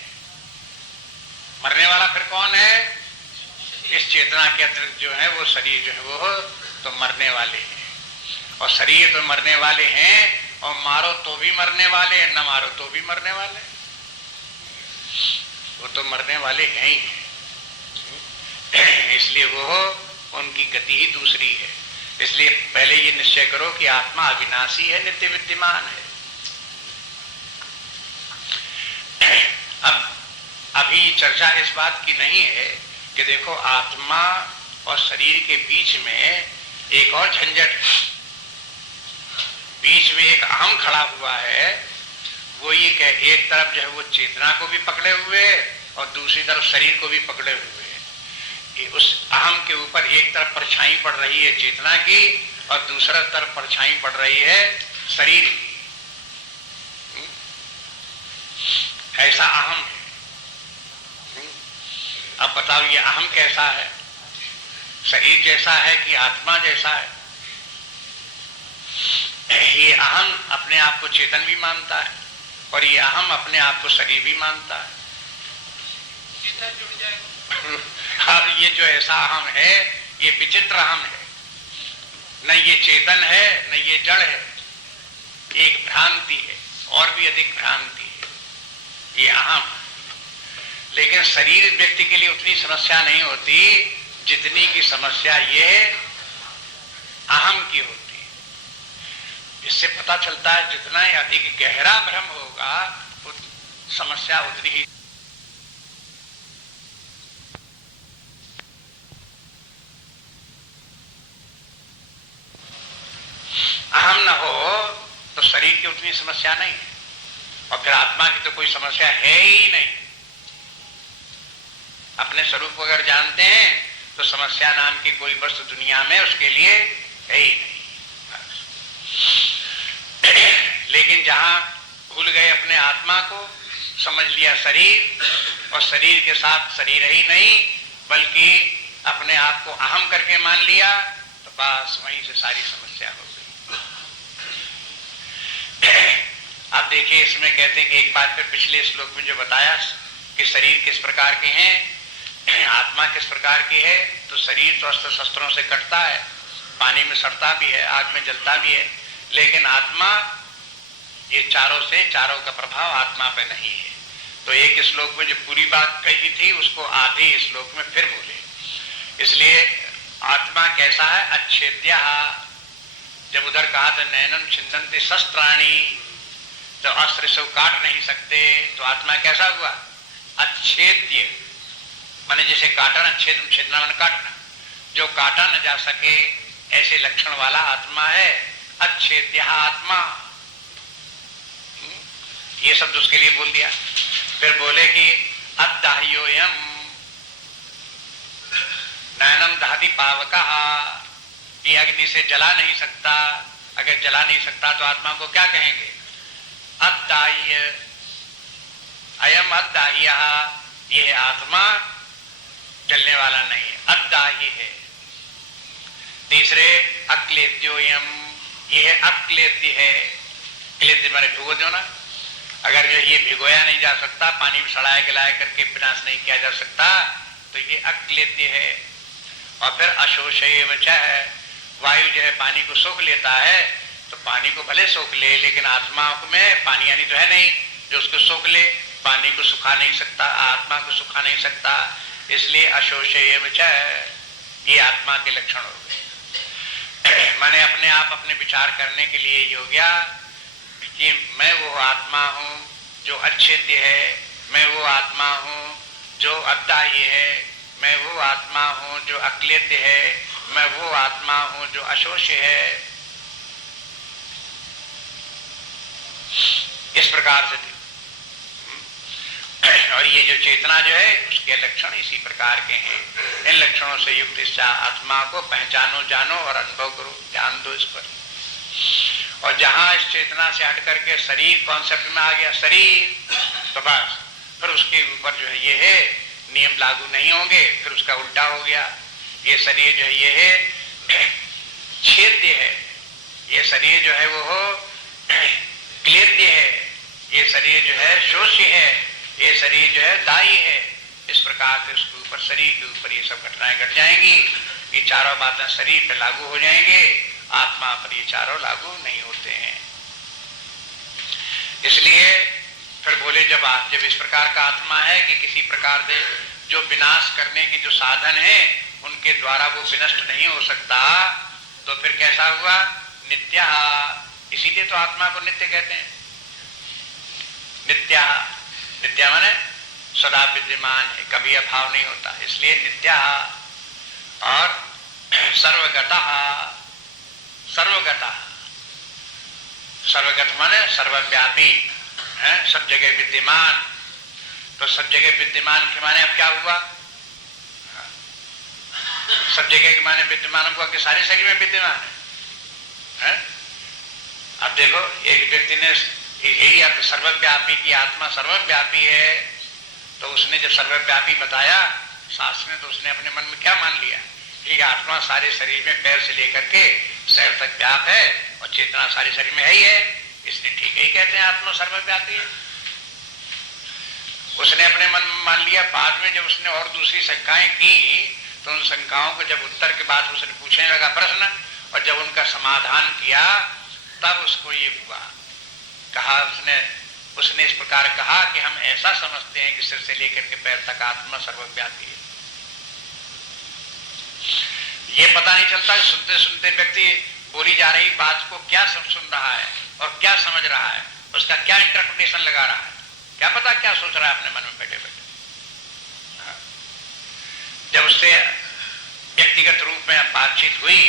मरने वाला फिर कौन है? इस चेतना के अतिरिक्त जो है वो शरीर जो है वो तो मरने वाले हैं, और शरीर तो मरने वाले हैं, और मारो तो भी मरने वाले, न मारो तो भी मरने वाले। वो तो मरने वाले हैं ही, इसलिए वो उनकी गति ही दूसरी है। इसलिए पहले ये निश्चय करो कि आत्मा अविनाशी है, नित्य विद्यमान है। अब अभी चर्चा इस बात की नहीं है कि देखो आत्मा और शरीर के बीच में एक और झंझट, बीच में एक अहम खड़ा हुआ है। वो ये कह, एक तरफ जो है वो चेतना को भी पकड़े हुए है और दूसरी तरफ शरीर को भी पकड़े हुए है। उस अहम के ऊपर एक तरफ परछाई पड़ रही है चेतना की और दूसरा तरफ परछाई पड़ रही है शरीर की। ऐसा अहम है। अब बताओ ये अहम कैसा है, शरीर जैसा है कि आत्मा जैसा है? ये अहम अपने आप को चेतन भी मानता है और ये अहम अपने आप को शरीर भी मानता है। अब ये जो ऐसा अहम है ये विचित्र अहम है, न ये चेतन है न ये जड़ है, एक भ्रांति है और भी अधिक भ्रांति है ये अहम। लेकिन शरीर व्यक्ति के लिए उतनी समस्या नहीं होती जितनी की समस्या ये अहम की होती है। इससे पता चलता है जितना अधिक गहरा भ्रम होगा समस्या उतनी ही। अहम न हो तो शरीर की उतनी समस्या नहीं है और फिर आत्मा की तो कोई समस्या है ही नहीं। अपने स्वरूप को अगर जानते हैं तो समस्या नाम की कोई वस्तु दुनिया में उसके लिए है ही नहीं। लेकिन जहां भूल गए अपने आत्मा को, समझ लिया शरीर और शरीर के साथ शरीर ही नहीं बल्कि अपने आप को अहम करके मान लिया, तो बस वहीं से सारी समस्या हो गई। अब देखिए इसमें कहते हैं कि एक बात फिर पिछले श्लोक में जो बताया कि शरीर किस प्रकार के हैं, आत्मा किस प्रकार की है, तो शरीर तो अस्त्र शस्त्रों से कटता है, पानी में सड़ता भी है, आग में जलता भी है, लेकिन आत्मा ये चारों का प्रभाव आत्मा पे नहीं है। तो एक श्लोक में जो पूरी बात कही थी उसको आधे श्लोक में फिर बोले। इसलिए आत्मा कैसा है, अच्छेद्य। जब उधर कहा था नैनम छिन्दन्ति शस्त्राणि, तो अस्त्र से काट नहीं सकते, तो आत्मा कैसा हुआ, अच्छेद्य। माने जैसे काटना, छेदना माने काटना, जो काटा न जा सके ऐसे लक्षण वाला आत्मा है अच्छेद्य आत्मा। ये शब्द उसके लिए बोल दिया। फिर बोले कि अदाह्योयम नैनम दहति पावका, ये अग्नि से जला नहीं सकता। अगर जला नहीं सकता तो आत्मा को क्या कहेंगे, अदाह्य। अयम अदाह्य, ये आत्मा जलने वाला नहीं है, अदाह्य है। तीसरे अक्लेद्योयम, यह अक्लेद्य है। क्लेद्य माने भिगो दो ना, अगर जो ये भिगोया नहीं जा सकता, पानी में सड़ाया गलाया करके विनाश नहीं किया जा सकता, तो ये अक्लेद्य है। और फिर अशोषयेव च है, वायु जो है पानी को सोख लेता है, तो पानी को भले सोख ले लेकिन आत्मा में पानी यानी तो है नहीं जो उसको सोख ले, पानी को सुखा नहीं सकता, आत्मा को सुखा नहीं सकता, इसलिए अशोषयेव च ये आत्मा के लक्षण हो गए। मैंने अपने आप अपने विचार करने के लिए ये हो गया कि मैं वो आत्मा हूं जो अच्छेद्य है, मैं वो आत्मा हूं जो अदाह्य है, मैं वो आत्मा हूं जो अक्लेद्य है, मैं वो आत्मा हूं जो अशोष्य है। इस प्रकार से और ये जो चेतना जो है उसके लक्षण इसी प्रकार के हैं। इन लक्षणों से युक्त इस आत्मा को पहचानो, जानो और अनुभव करो, ध्यान दो इस पर। और जहां इस चेतना से हट करके शरीर कॉन्सेप्ट में आ गया, शरीर, तो बस फिर उसके ऊपर जो है ये है नियम लागू नहीं होंगे, फिर उसका उल्टा हो गया। ये शरीर जो है ये है छेद्य है, ये शरीर जो है वो क्लेद्य है, ये शरीर जो है शोष्य है, ये शरीर जो है दायी है। इस प्रकार से उसके ऊपर, शरीर के ऊपर ये सब घटनाएं घट जाएंगी। ये चारों बातें शरीर पर लागू हो जाएंगे, आत्मा पर ये चारों लागू नहीं होते हैं। इसलिए फिर बोले जब इस प्रकार का आत्मा है कि किसी प्रकार से जो विनाश करने के जो साधन है उनके द्वारा वो विनष्ट नहीं हो सकता, तो फिर कैसा हुआ? नित्या। इसीलिए तो आत्मा को नित्य कहते हैं। नित्या, नित्या माने सदा विद्यमान है, कभी अभाव नहीं होता, इसलिए नित्या। और सर्वगतः, सर्वगतः, सर्वगत माने सर्वव्यापी है, सब जगह विद्यमान। तो सब जगह विद्यमान के माने अब क्या हुआ? सब जगह के माने विद्यमान हुआ कि सारे शरीर में विद्यमान है? अब देखो एक व्यक्ति ने यही अर्थ सर्वव्यापी की आत्मा सर्वव्यापी है, तो उसने जब सर्वव्यापी बताया शास्त्र ने, तो उसने अपने मन में क्या मान लिया कि आत्मा सारे शरीर में पैर से लेकर के शरीर तक व्याप है और चेतना सारे शरीर में है ही है, इसलिए ठीक ही कहते हैं आत्मा सर्वव्यापी है। उसने अपने मन में मान लिया। बाद में जब उसने और दूसरी शंकाएं की तो उन शंकाओं को जब उत्तर के बाद उसने पूछने लगा प्रश्न, और जब उनका समाधान किया तब उसको ये हुआ, कहा उसने इस प्रकार कहा कि हम ऐसा समझते हैं कि सिर से लेकर के पैर तक आत्मा सर्वव्यापी है। ये पता नहीं चलता, सुनते सुनते व्यक्ति बोली जा रही बात को क्या सुन रहा है और क्या समझ रहा है, उसका क्या इंटरप्रिटेशन लगा रहा है, क्या पता क्या सोच रहा है अपने मन में बैठे बैठे। जब उससे व्यक्तिगत रूप में बातचीत हुई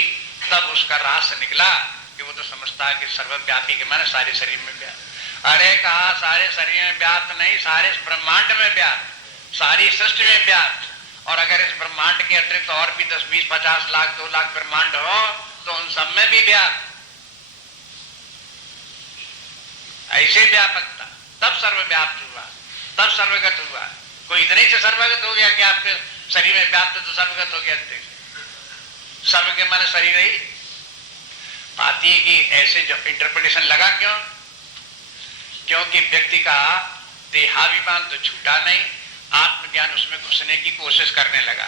तब उसका रहस्य निकला कि वो तो समझता है कि सर्वव्यापी के माने सारे शरीर में व्याप्त। अरे कहा सारे शरीर में व्याप्त नहीं, सारे ब्रह्मांड में व्याप्त, सारी सृष्टि में व्याप्त। और अगर इस ब्रह्मांड के अतिरिक्त और भी 10, 20, 50 लाख 2 लाख ब्रह्मांड हो तो उन सब में भी व्याप्त, ऐसे व्यापकता, तब सर्वव्याप्त हुआ, तब सर्वगत हुआ। कोई इतने से सर्वगत हो गया कि आपके शरीर में व्याप्त तो सर्वगत हो गया। सर्व के माने शरीर ही पाती की ऐसे जो इंटरप्रिटेशन लगा। क्यों? क्योंकि व्यक्ति का देहाभिमान तो छूटा नहीं, आत्मज्ञान उसमें घुसने की कोशिश करने लगा।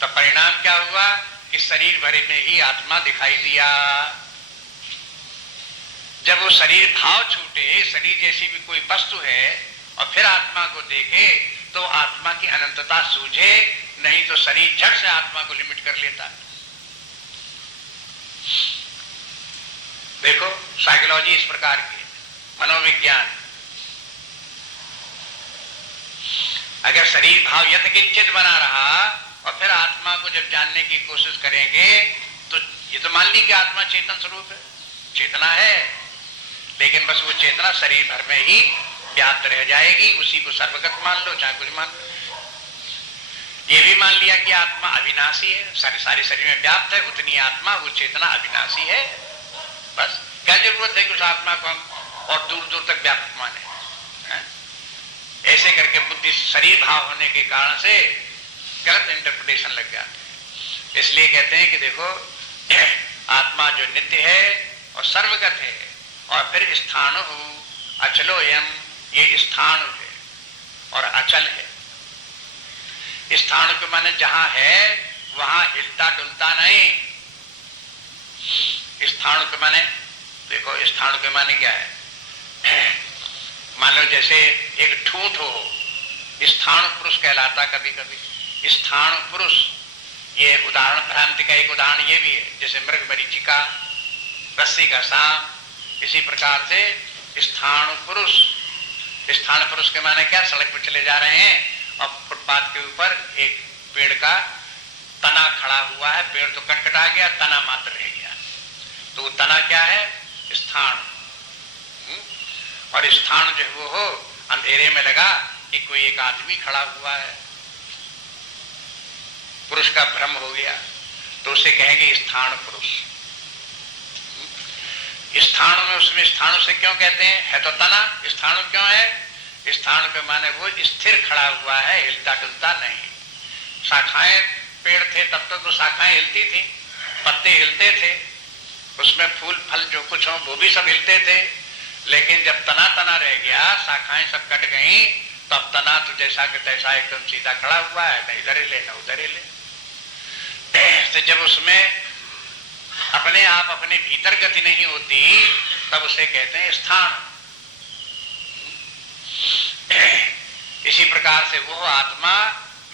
तो परिणाम क्या हुआ कि शरीर भरे में ही आत्मा दिखाई दिया। जब वो शरीर भाव छूटे, शरीर जैसी भी कोई वस्तु है और फिर आत्मा को देखे तो आत्मा की अनंतता सूझे, नहीं तो शरीर झट से आत्मा को लिमिट कर लेता है। देखो साइकोलॉजी इस प्रकार की, मनोविज्ञान। अगर शरीर भाव यत्किंचित बना रहा और फिर आत्मा को जब जानने की कोशिश करेंगे तो ये तो मान ली कि आत्मा चेतन स्वरूप है, चेतना है, लेकिन बस वो चेतना शरीर भर में ही व्याप्त रह जाएगी। उसी को सर्वगत मान लो चाहे कुछ मान लो। ये भी मान लिया कि आत्मा अविनाशी है, सारे शरीर में व्याप्त है, उतनी आत्मा वो चेतना अविनाशी है। बस क्या जरूरत है कि उस आत्मा को हम और दूर दूर तक व्यापक माने? ऐसे करके बुद्धि शरीर भाव होने के कारण से गलत इंटरप्रिटेशन लग जाते हैं। इसलिए कहते हैं कि देखो आत्मा जो नित्य है और सर्वगत है, और फिर स्थाणु अचलो एवं, ये स्थाणु है और अचल है। स्थाणु के माने जहां है वहां हिलता डुलता नहीं। स्थाणु के माने देखो, स्थाणु के माने क्या है? मान लो जैसे एक ठूंठ हो, स्थाणु पुरुष कहलाता कभी कभी। स्थाणु पुरुष, ये उदाहरण भ्रांति का एक उदाहरण ये भी है, जैसे मृग मरीचिका, रस्सी का सांप। इसी प्रकार से स्थाणु पुरुष, स्थाणु पुरुष के माने क्या? सड़क पर चले जा रहे हैं और फुटपाथ के ऊपर एक पेड़ का तना खड़ा हुआ है, पेड़ तो कटकटा गया, तना मात्र रह गया। तो तना क्या है? स्थाणु। और स्थान जो वो हो अंधेरे में लगा कि कोई एक आदमी खड़ा हुआ है, पुरुष का भ्रम हो गया, तो उसे कहेंगे स्थान पुरुष। स्थाणु में, उसमें स्थाणु से क्यों कहते हैं? है तो तना, स्थाणु क्यों है? स्थाणु के माने वो स्थिर खड़ा हुआ है, हिलता डुलता नहीं। शाखाएं पेड़ थे तब तक तो शाखाएं हिलती थी, पत्ते हिलते थे, उसमें फूल फल जो कुछ हो वो भी सब हिलते थे। लेकिन जब तना तना रह गया, शाखाएं सब कट गई, तब तना तो जैसा कि तैसा एकदम सीधा खड़ा हुआ है, न इधर ही ले न उधर ही ले। तो जब उसमें अपने आप अपने भीतर गति नहीं होती तब उसे कहते हैं स्थान। इसी प्रकार से वो आत्मा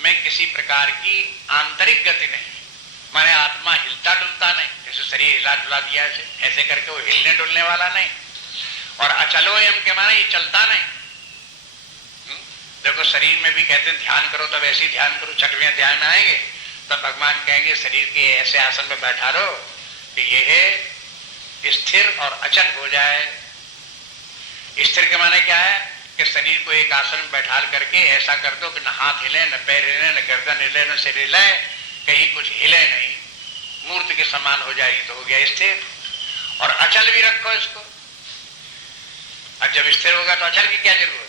में किसी प्रकार की आंतरिक गति नहीं, माने आत्मा हिलता डुलता नहीं, जैसे शरीर हिला डुला दिया ऐसे करके वो हिलने डुलने वाला नहीं। और अचलो एम के माने ये चलता नहीं। देखो शरीर में भी कहते हैं ध्यान करो, तब ऐसे ध्यान करो, छठवें ध्यान में आएंगे तब भगवान कहेंगे शरीर के ऐसे आसन में बैठा रहो कि यह स्थिर और अचल हो जाए। स्थिर के माने क्या है कि शरीर को एक आसन में बैठा करके ऐसा कर दो कि न हाथ हिले, न पैर हिले, न गर्दन हिले, न सिर हिले, कहीं कुछ हिले नहीं, मूर्ति के समान हो जाएगी तो हो गया स्थिर। और अचल भी रखो इसको, और जब स्थिर होगा तो अचल की क्या जरूरत?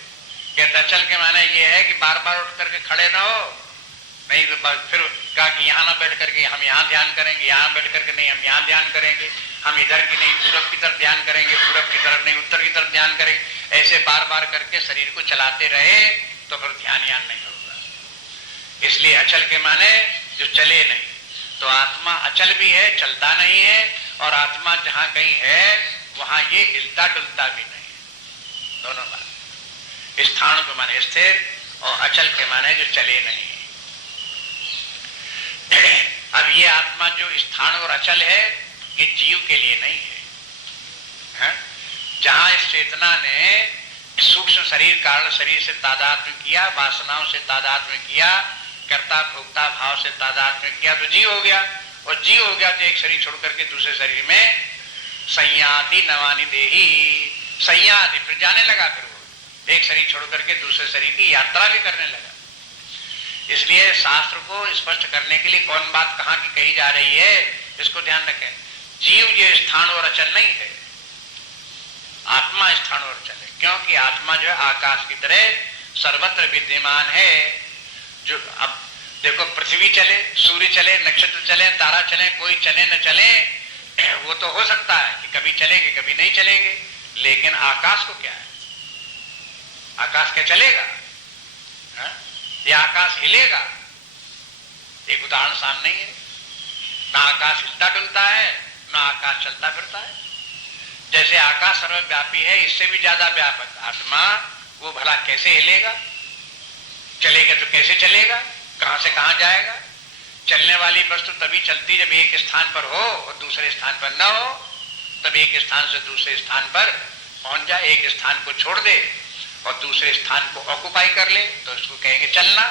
कहते अचल के माने ये है कि बार बार उठ करके खड़े ना हो, नहीं तो फिर कहा कि यहाँ ना बैठ करके हम यहाँ ध्यान करेंगे, यहाँ बैठ करके नहीं हम यहाँ ध्यान करेंगे, हम इधर की नहीं पूरब की तरफ ध्यान करेंगे, पूरब की तरफ नहीं उत्तर की तरफ ध्यान करेंगे, ऐसे बार बार करके शरीर को चलाते रहे तो फिर ध्यान नहीं होगा। इसलिए अचल के माने जो चले नहीं, तो आत्मा अचल भी है, चलता नहीं है, और आत्मा जहां कहीं है वहां ये हिलता डुलता भी नहीं, दोनों बात। स्थान को माने स्थिर और अचल के माने जो चले नहीं। अब ये आत्मा जो स्थान और अचल है ये जीव के लिए नहीं है, जहां इस चेतना ने सूक्ष्म शरीर कारण शरीर से तादात्म्य किया, वासनाओं से तादात्म्य किया, कर्ता भोक्ता भाव से तादात्म्य किया तो जीव हो गया। और जीव हो गया तो एक शरीर छोड़ करके दूसरे शरीर में संयाति नवानि देही, संयाति फिर जाने लगा, फिर वो एक शरीर छोड़ करके दूसरे शरीर की यात्रा भी करने लगा। इसलिए शास्त्र को स्पष्ट करने के लिए कौन बात कहां की कही जा रही है इसको ध्यान रखें। जीव ये स्थान और अचल नहीं है, आत्मा स्थान और अचल है, क्योंकि आत्मा जो है आकाश की तरह सर्वत्र विद्यमान है। जो अब देखो पृथ्वी चले, सूर्य चले, नक्षत्र चले, तारा चले, कोई चले न चले, वो तो हो सकता है कि कभी चलेंगे कभी नहीं चलेंगे, लेकिन आकाश को क्या है? आकाश क्या चलेगा? ये आकाश हिलेगा? एक उदाहरण सामने है, ना आकाश हिलता डुलता है, ना आकाश चलता फिरता है। जैसे आकाश सर्वव्यापी है, इससे भी ज्यादा व्यापक आत्मा, वो भला कैसे हिलेगा? चलेगा तो कैसे चलेगा? कहां से कहां जाएगा? चलने वाली वस्तु तभी चलती जब एक स्थान पर हो और दूसरे स्थान पर न हो, तब एक स्थान से दूसरे स्थान पर पहुंच जाए। एक स्थान को छोड़ दे और दूसरे स्थान को ऑक्युपाई कर ले तो इसको कहेंगे चलना।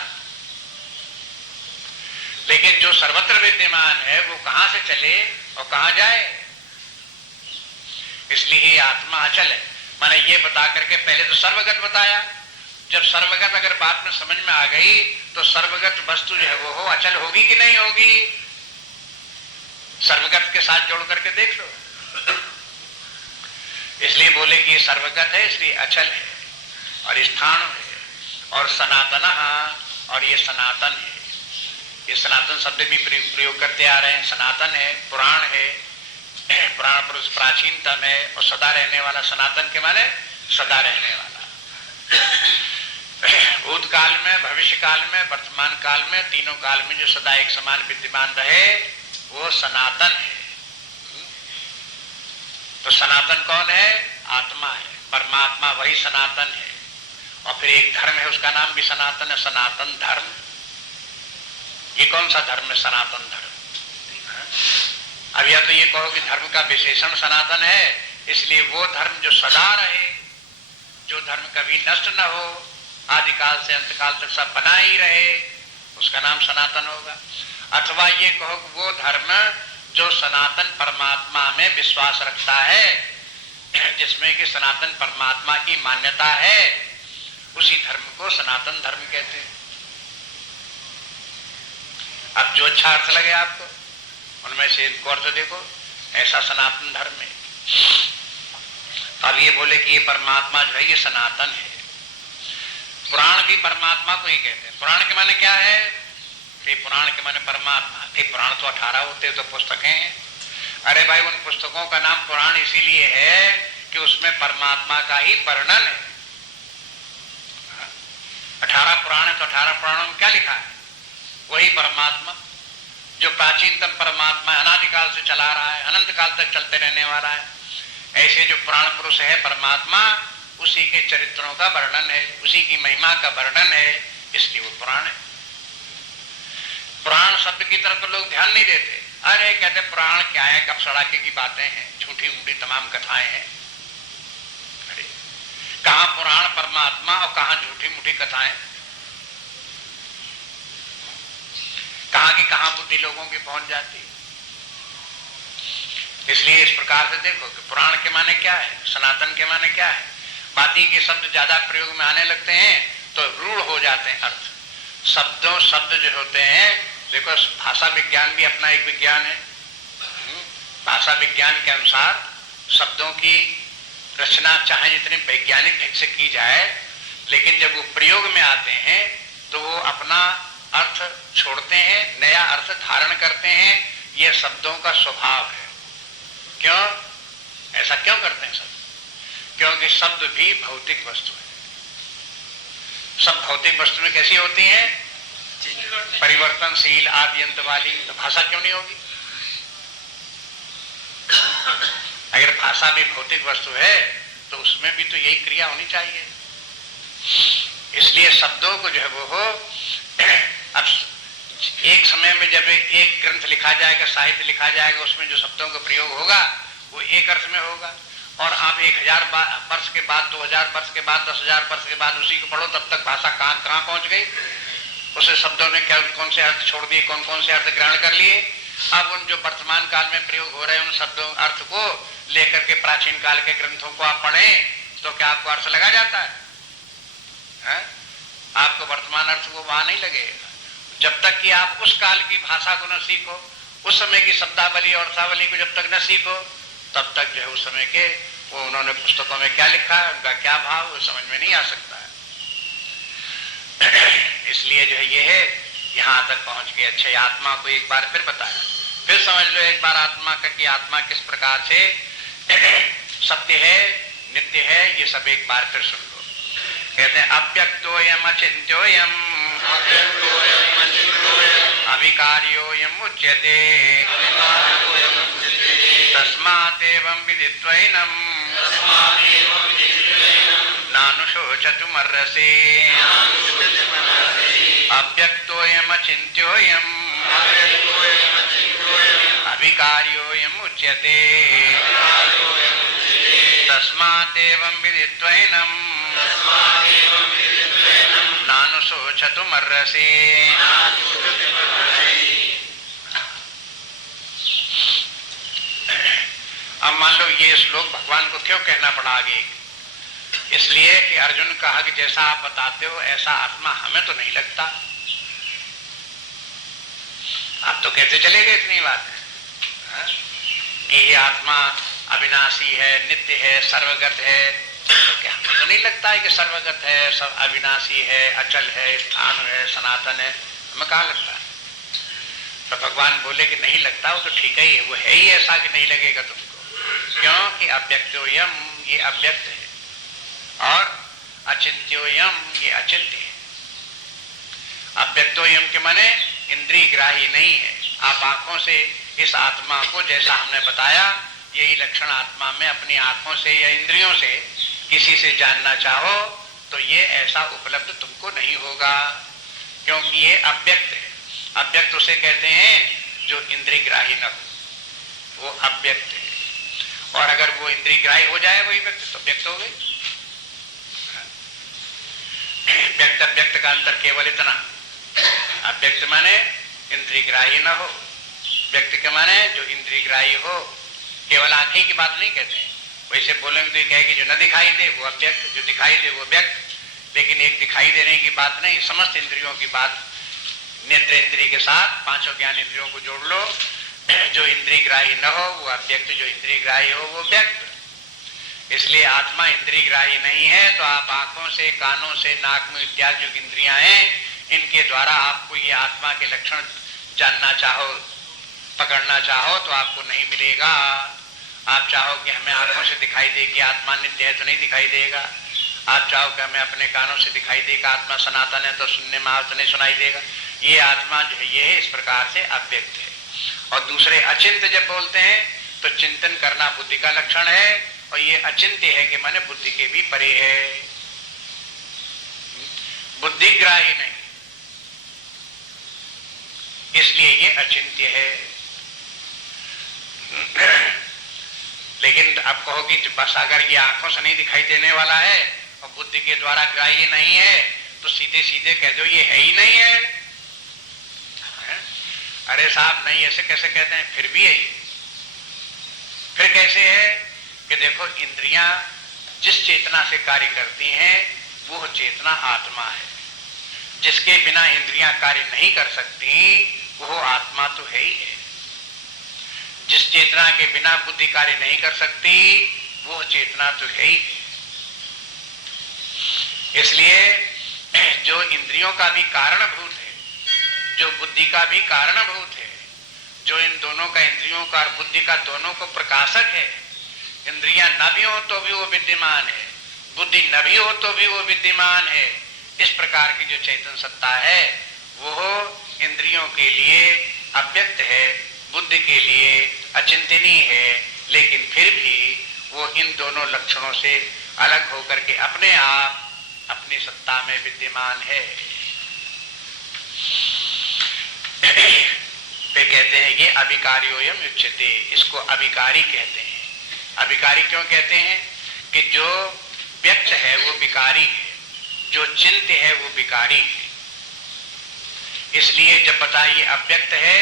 लेकिन जो सर्वत्र विद्यमान है वो कहां से चले और कहां जाए? इसलिए आत्मा अचल है। माने ये बता करके पहले तो सर्वगत बताया, जब सर्वगत अगर बात में समझ में आ गई तो सर्वगत वस्तु जो है वो हो अचल होगी कि नहीं होगी? सर्वगत के साथ जोड़ करके देख लो। इसलिए बोले कि ये सर्वगत है, इसलिए अचल है और स्थान है और सनातन, और ये सनातन है। ये सनातन शब्द भी प्रयोग करते आ रहे हैं। सनातन है, पुराण है, पुराण पुरुष प्राचीनतम है और सदा रहने वाला। सनातन के माने सदा रहने वाला। भूतकाल में, भविष्य काल में, वर्तमान काल में, तीनों काल में जो सदा एक समान विद्यमान रहे वो सनातन है। तो सनातन कौन है? आत्मा है, परमात्मा वही सनातन है। और फिर एक धर्म है, उसका नाम भी सनातन है, सनातन धर्म। ये कौन सा धर्म है? सनातन धर्म। अब या तो ये कहो कि धर्म का विशेषण सनातन है, इसलिए वो धर्म जो सदा रहे, जो धर्म कभी नष्ट न हो, आदिकाल से अंतकाल तक सब बना ही रहे, उसका नाम सनातन होगा। अथवा ये कहो कि वो धर्म जो सनातन परमात्मा में विश्वास रखता है, जिसमें कि सनातन परमात्मा की मान्यता है, उसी धर्म को सनातन धर्म कहते हैं। अब जो अच्छा अर्थ लगे आपको उनमें से इनको अर्थ देखो, ऐसा सनातन धर्म है। अब ये बोले कि ये परमात्मा जो है ये सनातन है। पुराण भी परमात्मा को ही कहते हैं। पुराण के माने क्या है? कि पुराण के माने परमात्मा। कि पुराण तो 18 होते तो पुस्तकें हैं। अरे भाई, उन पुस्तकों का नाम पुराण इसीलिए है कि उसमें परमात्मा का ही वर्णन है। 18 पुराण है तो 18 पुराणों में क्या लिखा है? वही परमात्मा जो प्राचीनतम परमात्मा अनादिकाल से चला रहा है, अनंत काल तक चलते रहने वाला है। ऐसे जो पुराण पुरुष है परमात्मा, उसी के चरित्रों का वर्णन है, उसी की महिमा का वर्णन है, इसलिए वो पुराण है। पुराण शब्द की तरफ तो लोग ध्यान नहीं देते। अरे कहते पुराण क्या है, कब सड़ाके की बातें हैं, झूठी मूठी तमाम कथाएं हैं। अरे कहां पुराण परमात्मा और कहां झूठी मूठी कथाएं, कहां की कहां बुद्धि लोगों की पहुंच जाती। इसलिए इस प्रकार से देखो कि पुराण के माने क्या है, सनातन के माने क्या है। बाकी के शब्द ज्यादा प्रयोग में आने लगते हैं तो रूढ़ हो जाते हैं अर्थ। शब्द जो होते हैं, देखो भाषा विज्ञान भी अपना एक विज्ञान है। भाषा विज्ञान के अनुसार शब्दों की रचना चाहे जितनी वैज्ञानिक ढंग से की जाए, लेकिन जब वो प्रयोग में आते हैं तो वो अपना अर्थ छोड़ते हैं, नया अर्थ धारण करते हैं। ये शब्दों का स्वभाव है। क्यों ऐसा क्यों करते हैं शब्द? क्योंकि शब्द भी भौतिक वस्तु है। सब भौतिक वस्तु में कैसी होती हैं? परिवर्तनशील, आदि अंत वाली। तो भाषा क्यों नहीं होगी? अगर भाषा भी भौतिक वस्तु है तो उसमें भी तो यही क्रिया होनी चाहिए। इसलिए शब्दों को जो है वो हो, अब एक समय में जब एक ग्रंथ लिखा जाएगा, साहित्य लिखा जाएगा, उसमें जो शब्दों का प्रयोग होगा वो एक अर्थ में होगा। और आप 1000 वर्ष के बाद, 2000 वर्ष के बाद, 10,000 वर्ष के बाद उसी को पढ़ो, तब तक भाषा कहां पहुंच गई। उसे शब्दों ने क्या कौन से अर्थ छोड़ दिए, कौन कौन से अर्थ ग्रहण कर लिए। अब उन जो वर्तमान काल में प्रयोग हो रहे हैं उन शब्दों अर्थ को लेकर के प्राचीन काल के ग्रंथों को आप पढ़ें तो क्या आपको अर्थ लगा जाता है? आपको वर्तमान अर्थ को वहां नहीं लगेगा जब तक कि आप उस काल की भाषा को न सीखो, उस समय की शब्दावली और अर्थावली को जब तक न सीखो, तब तक जो है उस समय के वो उन्होंने पुस्तकों में क्या लिखा है, उनका क्या भाव, वो समझ में नहीं आ सकता है। इसलिए जो है ये है, यहां तक पहुंच गए। अच्छे आत्मा को एक बार फिर बताया, फिर समझ लो एक बार आत्मा का कि आत्मा किस प्रकार से सत्य है, नित्य है, ये सब एक बार फिर सुन लो। कहते हैं अव्यक्तोयम अचिन्त्योयम अविकार्योयम उच्यते तस्मादेवं विदित्वैनं नानुशोचतुमर्हसि अव्यक्तोयम अचिन्त्योयम अविकार्योयम उच्यते तस्मादेवं विदित्वैनं नानुशोचतुमर्हसि। अब मान लो ये श्लोक भगवान को क्यों कहना पड़ा आगे? इसलिए कि अर्जुन कहा कि जैसा आप बताते हो ऐसा आत्मा हमें तो नहीं लगता। आप तो कहते चले गए इतनी बात है कि ये आत्मा अविनाशी है, नित्य है, सर्वगत है। तो क्या हमें तो नहीं लगता है कि सर्वगत है, सब अविनाशी है, अचल है, स्थान है, सनातन है? हमें कहाँ लगता है? तो भगवान बोले कि नहीं लगता, वो तो ठीक ही है, वो है ही ऐसा कि नहीं लगेगा तुमको। क्योंकि अव्यक्तोयम ये अव्यक्त है और अचिंत्योयम ये अचिंत्य है। अव्यक्तोयम के माने इंद्रिय ग्राही नहीं है। आप आंखों से इस आत्मा को जैसा हमने बताया, यही लक्षण आत्मा में अपनी आंखों से या इंद्रियों से किसी से जानना चाहो तो ये ऐसा उपलब्ध तुमको नहीं होगा, क्योंकि ये अव्यक्त है। अव्यक्त उसे कहते हैं जो इंद्रिय ग्राही न हो, वो अव्यक्त है। और अगर वो इंद्रिय ग्राही हो जाए वही व्यक्त, तो व्यक्त हो गई। व्यक्त अव्यक्त का अंतर केवल इतना, अव्यक्त माने इंद्रिय ग्राही न हो, व्यक्त के माने जो इंद्रिय ग्राही हो। केवल आंखें की बात नहीं कहते, वैसे बोलेंगे तो ये कहेगी जो न दिखाई दे वो अव्यक्त, जो दिखाई दे वो व्यक्त। लेकिन एक दिखाई देने की बात नहीं, समस्त इंद्रियों की बात। नेत्र इंद्रिय के साथ पांचों ज्ञान इंद्रियों को जोड़ लो, जो इंद्रिय ग्राही न हो वो अव्यक्त, जो इंद्रिय ग्राही हो वो व्यक्त। इसलिए आत्मा इंद्रिय ग्राही नहीं है, तो आप आंखों से, कानों से, नाक में इत्यादि जो इंद्रियां हैं, इनके द्वारा आपको ये आत्मा के लक्षण जानना चाहो, पकड़ना चाहो तो आपको नहीं मिलेगा। आप चाहो कि हमें आंखों से दिखाई दे कि आत्मा नित्य है तो नहीं दिखाई देगा। आप चाहो कि हमें अपने कानों से दिखाई देगा आत्मा सनातन है तो सुनने में तो नहीं सुनाई देगा। ये आत्मा जो है ये इस प्रकार से अव्यक्त है। और दूसरे अचिंत जब बोलते हैं तो चिंतन करना बुद्धि का लक्षण है, और ये अचिंत्य है कि माने बुद्धि के भी परे है, बुद्धिग्राही नहीं, इसलिए ये अचिंत्य है। लेकिन आप कहोगे बस अगर ये आंखों से नहीं दिखाई देने वाला है और बुद्धि के द्वारा ग्राह्य नहीं है तो सीधे सीधे कह दो ये है ही नहीं है। अरे साहब नहीं, ऐसे कैसे कहते हैं? फिर भी यही, फिर कैसे है कि देखो इंद्रियां जिस चेतना से कार्य करती हैं वो चेतना आत्मा है, जिसके बिना इंद्रियां कार्य नहीं कर सकती वो आत्मा तो है ही है। जिस चेतना के बिना बुद्धि कार्य नहीं कर सकती वो चेतना तो है ही है। इसलिए जो इंद्रियों का भी कारणभूत है, जो बुद्धि का भी कारणभूत है, जो इन दोनों का, इंद्रियों का और बुद्धि का दोनों को प्रकाशक है, इंद्रियां न भी हो तो भी वो विद्यमान है, बुद्धि न भी हो तो भी वो विद्यमान है, इस प्रकार की जो चैतन्य सत्ता है वो इंद्रियों के लिए अव्यक्त है, बुद्धि के लिए अचिंतनीय है, लेकिन फिर भी वो इन दोनों लक्षणों से अलग होकर के अपने आप अपनी सत्ता में विद्यमान है। फिर कहते हैं ये अभिकार्योयम उच्यते, इसको अभिकारी कहते हैं। अभिकारी क्यों कहते हैं? कि जो व्यक्त है वो विकारी है, जो चिंत्य है वो विकारी है। इसलिए जब बताइए अव्यक्त है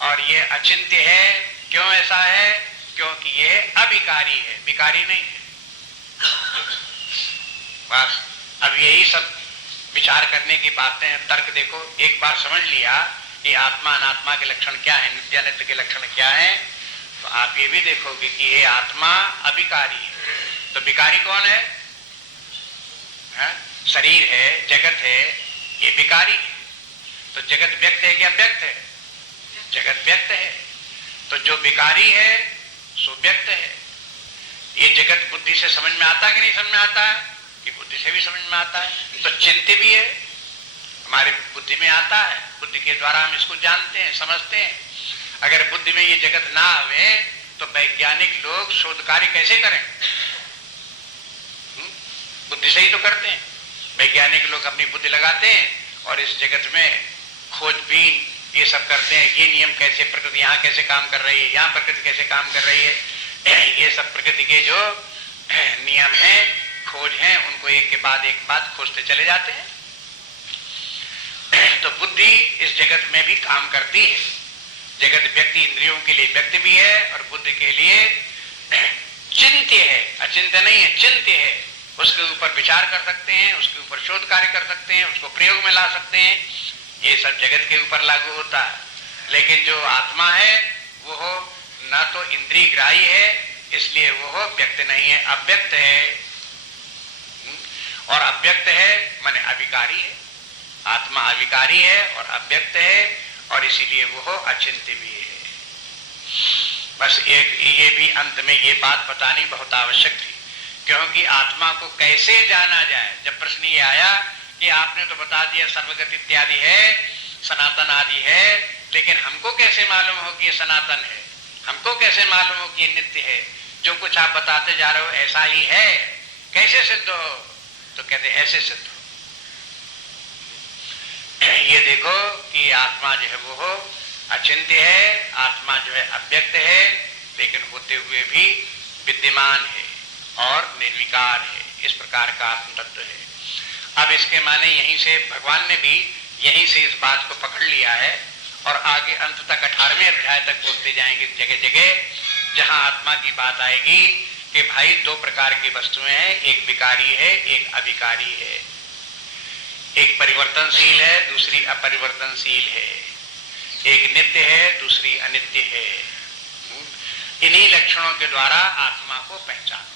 और ये अचिंत्य है, क्यों ऐसा है? क्योंकि ये अविकारी है, विकारी नहीं है। बस अब यही सब विचार करने की बातें हैं। तर्क देखो, एक बार समझ लिया कि आत्मा अनात्मा के लक्षण क्या है, नित्यानित्य के लक्षण क्या है, तो आप ये भी देखोगे कि ये आत्मा अविकारी है। तो विकारी कौन है? शरीर है, जगत है, ये विकारी है। तो जगत व्यक्त है कि अव्यक्त है? जगत व्यक्त है। तो जो विकारी है सो व्यक्त है। ये जगत बुद्धि से समझ में आता है कि नहीं समझ में आता है? कि बुद्धि से भी समझ में आता है। तो चिंत्य भी है, हमारे बुद्धि में आता है, बुद्धि के द्वारा हम इसको जानते हैं, समझते हैं। अगर बुद्धि में ये जगत ना आवे तो वैज्ञानिक लोग शोध कार्य कैसे करें? बुद्धि से ही तो करते हैं। वैज्ञानिक लोग अपनी बुद्धि लगाते हैं और इस जगत में खोजबीन ये सब करते हैं। ये नियम कैसे, प्रकृति यहाँ कैसे काम कर रही है, यहाँ प्रकृति कैसे काम कर रही है, ये सब प्रकृति के जो नियम हैं, खोज हैं, उनको एक के बाद एक बात खोजते चले जाते हैं। तो बुद्धि इस जगत में भी काम करती है। जगत व्यक्ति इंद्रियों के लिए व्यक्ति भी है और बुद्धि के लिए चिंत्य है, अचिंत्य नहीं है, चिंत्य है। उसके ऊपर विचार कर सकते हैं, उसके ऊपर शोध कार्य कर सकते हैं, उसको प्रयोग में ला सकते हैं। ये सब जगत के ऊपर लागू होता है। लेकिन जो आत्मा है वो न तो इंद्रिय ग्राही है, इसलिए वो व्यक्त नहीं है, अव्यक्त है। और अव्यक्त है माने अविकारी है। आत्मा अविकारी है और अव्यक्त है और इसीलिए वो अचिंत्य भी है। बस एक ये भी अंत में ये बात बतानी बहुत आवश्यक थी, क्योंकि आत्मा को कैसे जाना जाए। जब प्रश्न ये आया कि आपने तो बता दिया सर्वगत इत्यादि है, सनातन आदि है, लेकिन हमको कैसे मालूम हो कि ये सनातन है, हमको कैसे मालूम हो कि ये नित्य है? जो कुछ आप बताते जा रहे हो ऐसा ही है, कैसे सिद्ध हो? तो कहते ऐसे सिद्ध हो। ये देखो कि आत्मा जो है वो अचिंत्य है, आत्मा जो है अव्यक्त है, लेकिन होते हुए भी विद्यमान है और निर्विकार है। इस प्रकार का आत्म तत्व है। अब इसके माने यहीं से भगवान ने भी यहीं से इस बात को पकड़ लिया है और आगे अंत तक 18वें अध्याय तक बोलते जाएंगे। जगह जगह जहां आत्मा की बात आएगी कि भाई दो प्रकार की वस्तुएं हैं, एक विकारी है, एक अविकारी है, एक परिवर्तनशील है, दूसरी अपरिवर्तनशील है, एक नित्य है, दूसरी अनित्य है। इन्हीं लक्षणों के द्वारा आत्मा को पहचानो।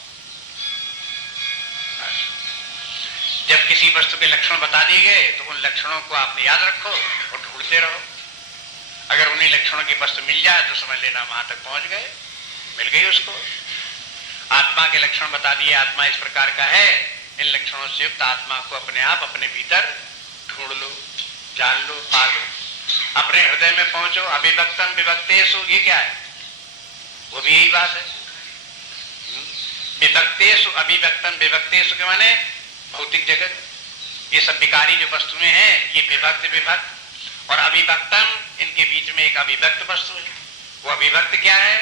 जब किसी वस्तु के लक्षण बता दिए गए तो उन लक्षणों को आपने याद रखो और ढूंढते रहो। अगर उन्हीं लक्षणों की वस्तु मिल जाए तो समझ लेना वहां तक पहुंच गए, मिल गई उसको। आत्मा के लक्षण बता दिए, आत्मा इस प्रकार का है, इन लक्षणों से युक्त आत्मा को अपने आप अपने भीतर ढूंढ लो, जान लो, पा लो, अपने हृदय में पहुंचो। अभिव्यक्तम विभक्तेषु, ये क्या है? वो भी यही बात है। विभक्तेषु अविभक्तम, विभक्तेषु के माने भौतिक जगत, ये सब विकारी जो वस्तुएं हैं ये विभक्त विभक्त, और अविभक्तम इनके बीच में एक अविभक्त वस्तु है। वो अविभक्त क्या है?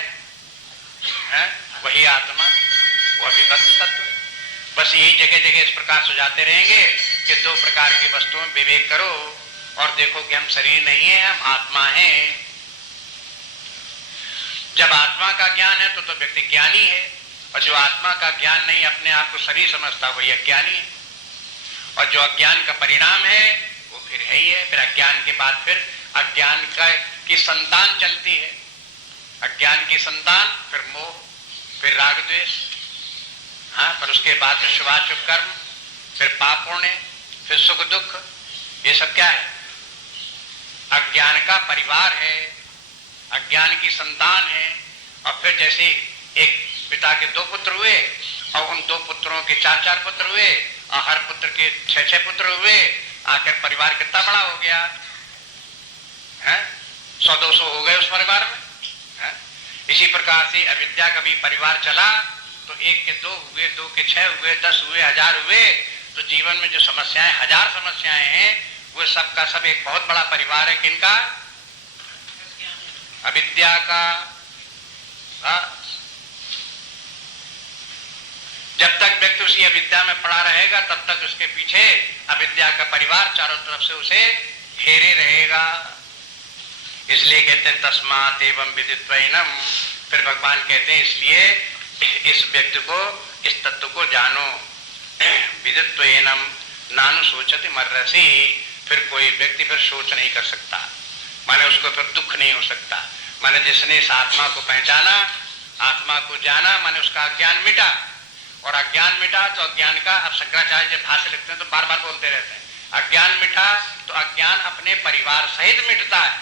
वही आत्मा, वो अविभक्त तत्व है। बस यही जगह जगह इस प्रकार सुझाते रहेंगे कि दो प्रकार की वस्तुओं में विवेक करो और देखो कि हम शरीर नहीं है, हम आत्मा हैं। जब आत्मा का ज्ञान है तो व्यक्ति ज्ञानी है, और जो आत्मा का ज्ञान नहीं, अपने आप को शरीर समझता, वही अज्ञानी है। और जो अज्ञान का परिणाम है वो फिर है ही है। फिर अज्ञान के बाद फिर अज्ञान की संतान चलती है, अज्ञान की संतान, फिर मोह, फिर राग द्वेष, हाँ, फिर उसके बाद में शुभाशुभ कर्म, फिर पाप पुण्य, फिर सुख दुख, ये सब क्या है? अज्ञान का परिवार है, अज्ञान की संतान है। और फिर जैसे एक पिता के दो पुत्र हुए और उन दो पुत्रों के चार चार पुत्र हुए और हर पुत्र के छह छह पुत्र हुए, आखिर परिवार कितना बड़ा हो गया है? 100-200 हो गए उस परिवार में है? इसी प्रकार से अविद्या का भी परिवार चला तो एक के दो हुए, दो के 6 हुए, 10 हुए, 1000 हुए। तो जीवन में जो समस्याएं, 1000 समस्याएं हैं, वो सब का सब एक बहुत बड़ा परिवार है। किनका? अविद्या का। जब तक व्यक्ति उसी अविद्या में पड़ा रहेगा तब तक उसके पीछे अविद्या का परिवार चारों तरफ से उसे घेरे रहेगा। इसलिए कहते हैं तस्मात् एवं विदित्वैनम। फिर भगवान कहते हैं इसलिए इस व्यक्ति को, इस तत्व को जानो। विदित्वैनम नानु सोचति मर्रसि। फिर कोई व्यक्ति फिर सोच नहीं कर सकता, माने उसको फिर दुख नहीं हो सकता। माने जिसने इस आत्मा को पहचाना, आत्मा को जाना, माने उसका अज्ञान मिटा। और अज्ञान मिटा तो अज्ञान का, अब शंकराचार्य जब भाष्य लिखते हैं तो बार बार बोलते रहते हैं, अज्ञान मिटा तो अज्ञान अपने परिवार सहित मिटता है,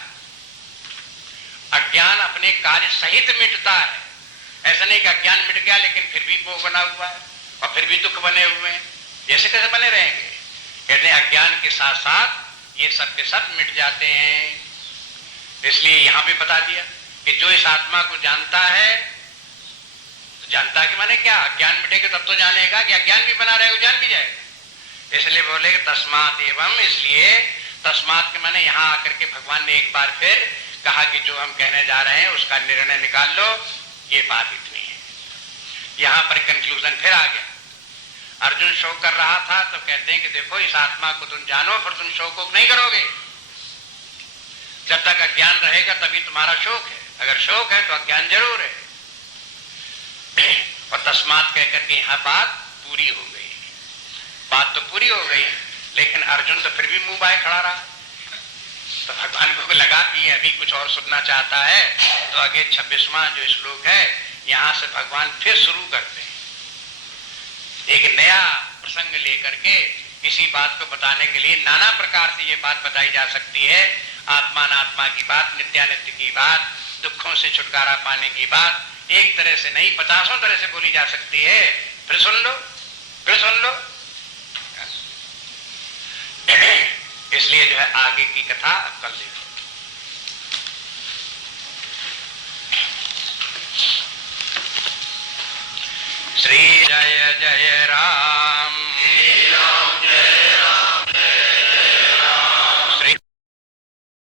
अज्ञान अपने कार्य सहित मिटता है। ऐसा नहीं कि अज्ञान मिट गया लेकिन फिर भी वो बना हुआ है और फिर भी दुख बने हुए हैं, ऐसे कैसे बने रहेंगे? कहते हैं अज्ञान के साथ साथ ये सब के सब मिट जाते हैं। इसलिए यहां भी बता दिया कि जो इस आत्मा को जानता है, तो जानता है कि माने क्या? अज्ञान मिटेगा तब तो जानेगा कि अज्ञान भी बना रहेगा, जान भी जाएगा। इसलिए बोले तस्मात् एवं। इसलिए तस्मात् के माने यहां आकर के भगवान ने एक बार फिर कहा कि जो हम कहने जा रहे हैं उसका निर्णय निकाल लो, ये बात इतनी है। यहां पर कंक्लूजन फिर आ गया। अर्जुन शोक कर रहा था तो कहते हैं कि देखो इस आत्मा को तुम जानो, फिर तुम शोक नहीं करोगे। जब तक अज्ञान रहेगा तभी तुम्हारा शोक है, अगर शोक है तो अज्ञान जरूर है। और तस्मात् कहकर के यहाँ बात पूरी हो गई। बात तो पूरी हो गई लेकिन अर्जुन तो फिर भी मुंह बाय खड़ा रहा। तो भगवान को लगा कि अभी कुछ और सुनना चाहता है, तो आगे 26वां जो श्लोक है यहां से भगवान फिर शुरू करते हैं एक नया प्रसंग लेकर के। इसी बात को बताने के लिए नाना प्रकार से ये बात बताई जा सकती है। आत्मा अनात्मा की बात, नित्यानित्य की बात, दुखों से छुटकारा पाने की बात, एक तरह से नहीं 50 तरह से बोली जा सकती है। फिर सुन लो, फिर सुन लो। इसलिए जो है आगे की कथा कल देखो। श्री जय जय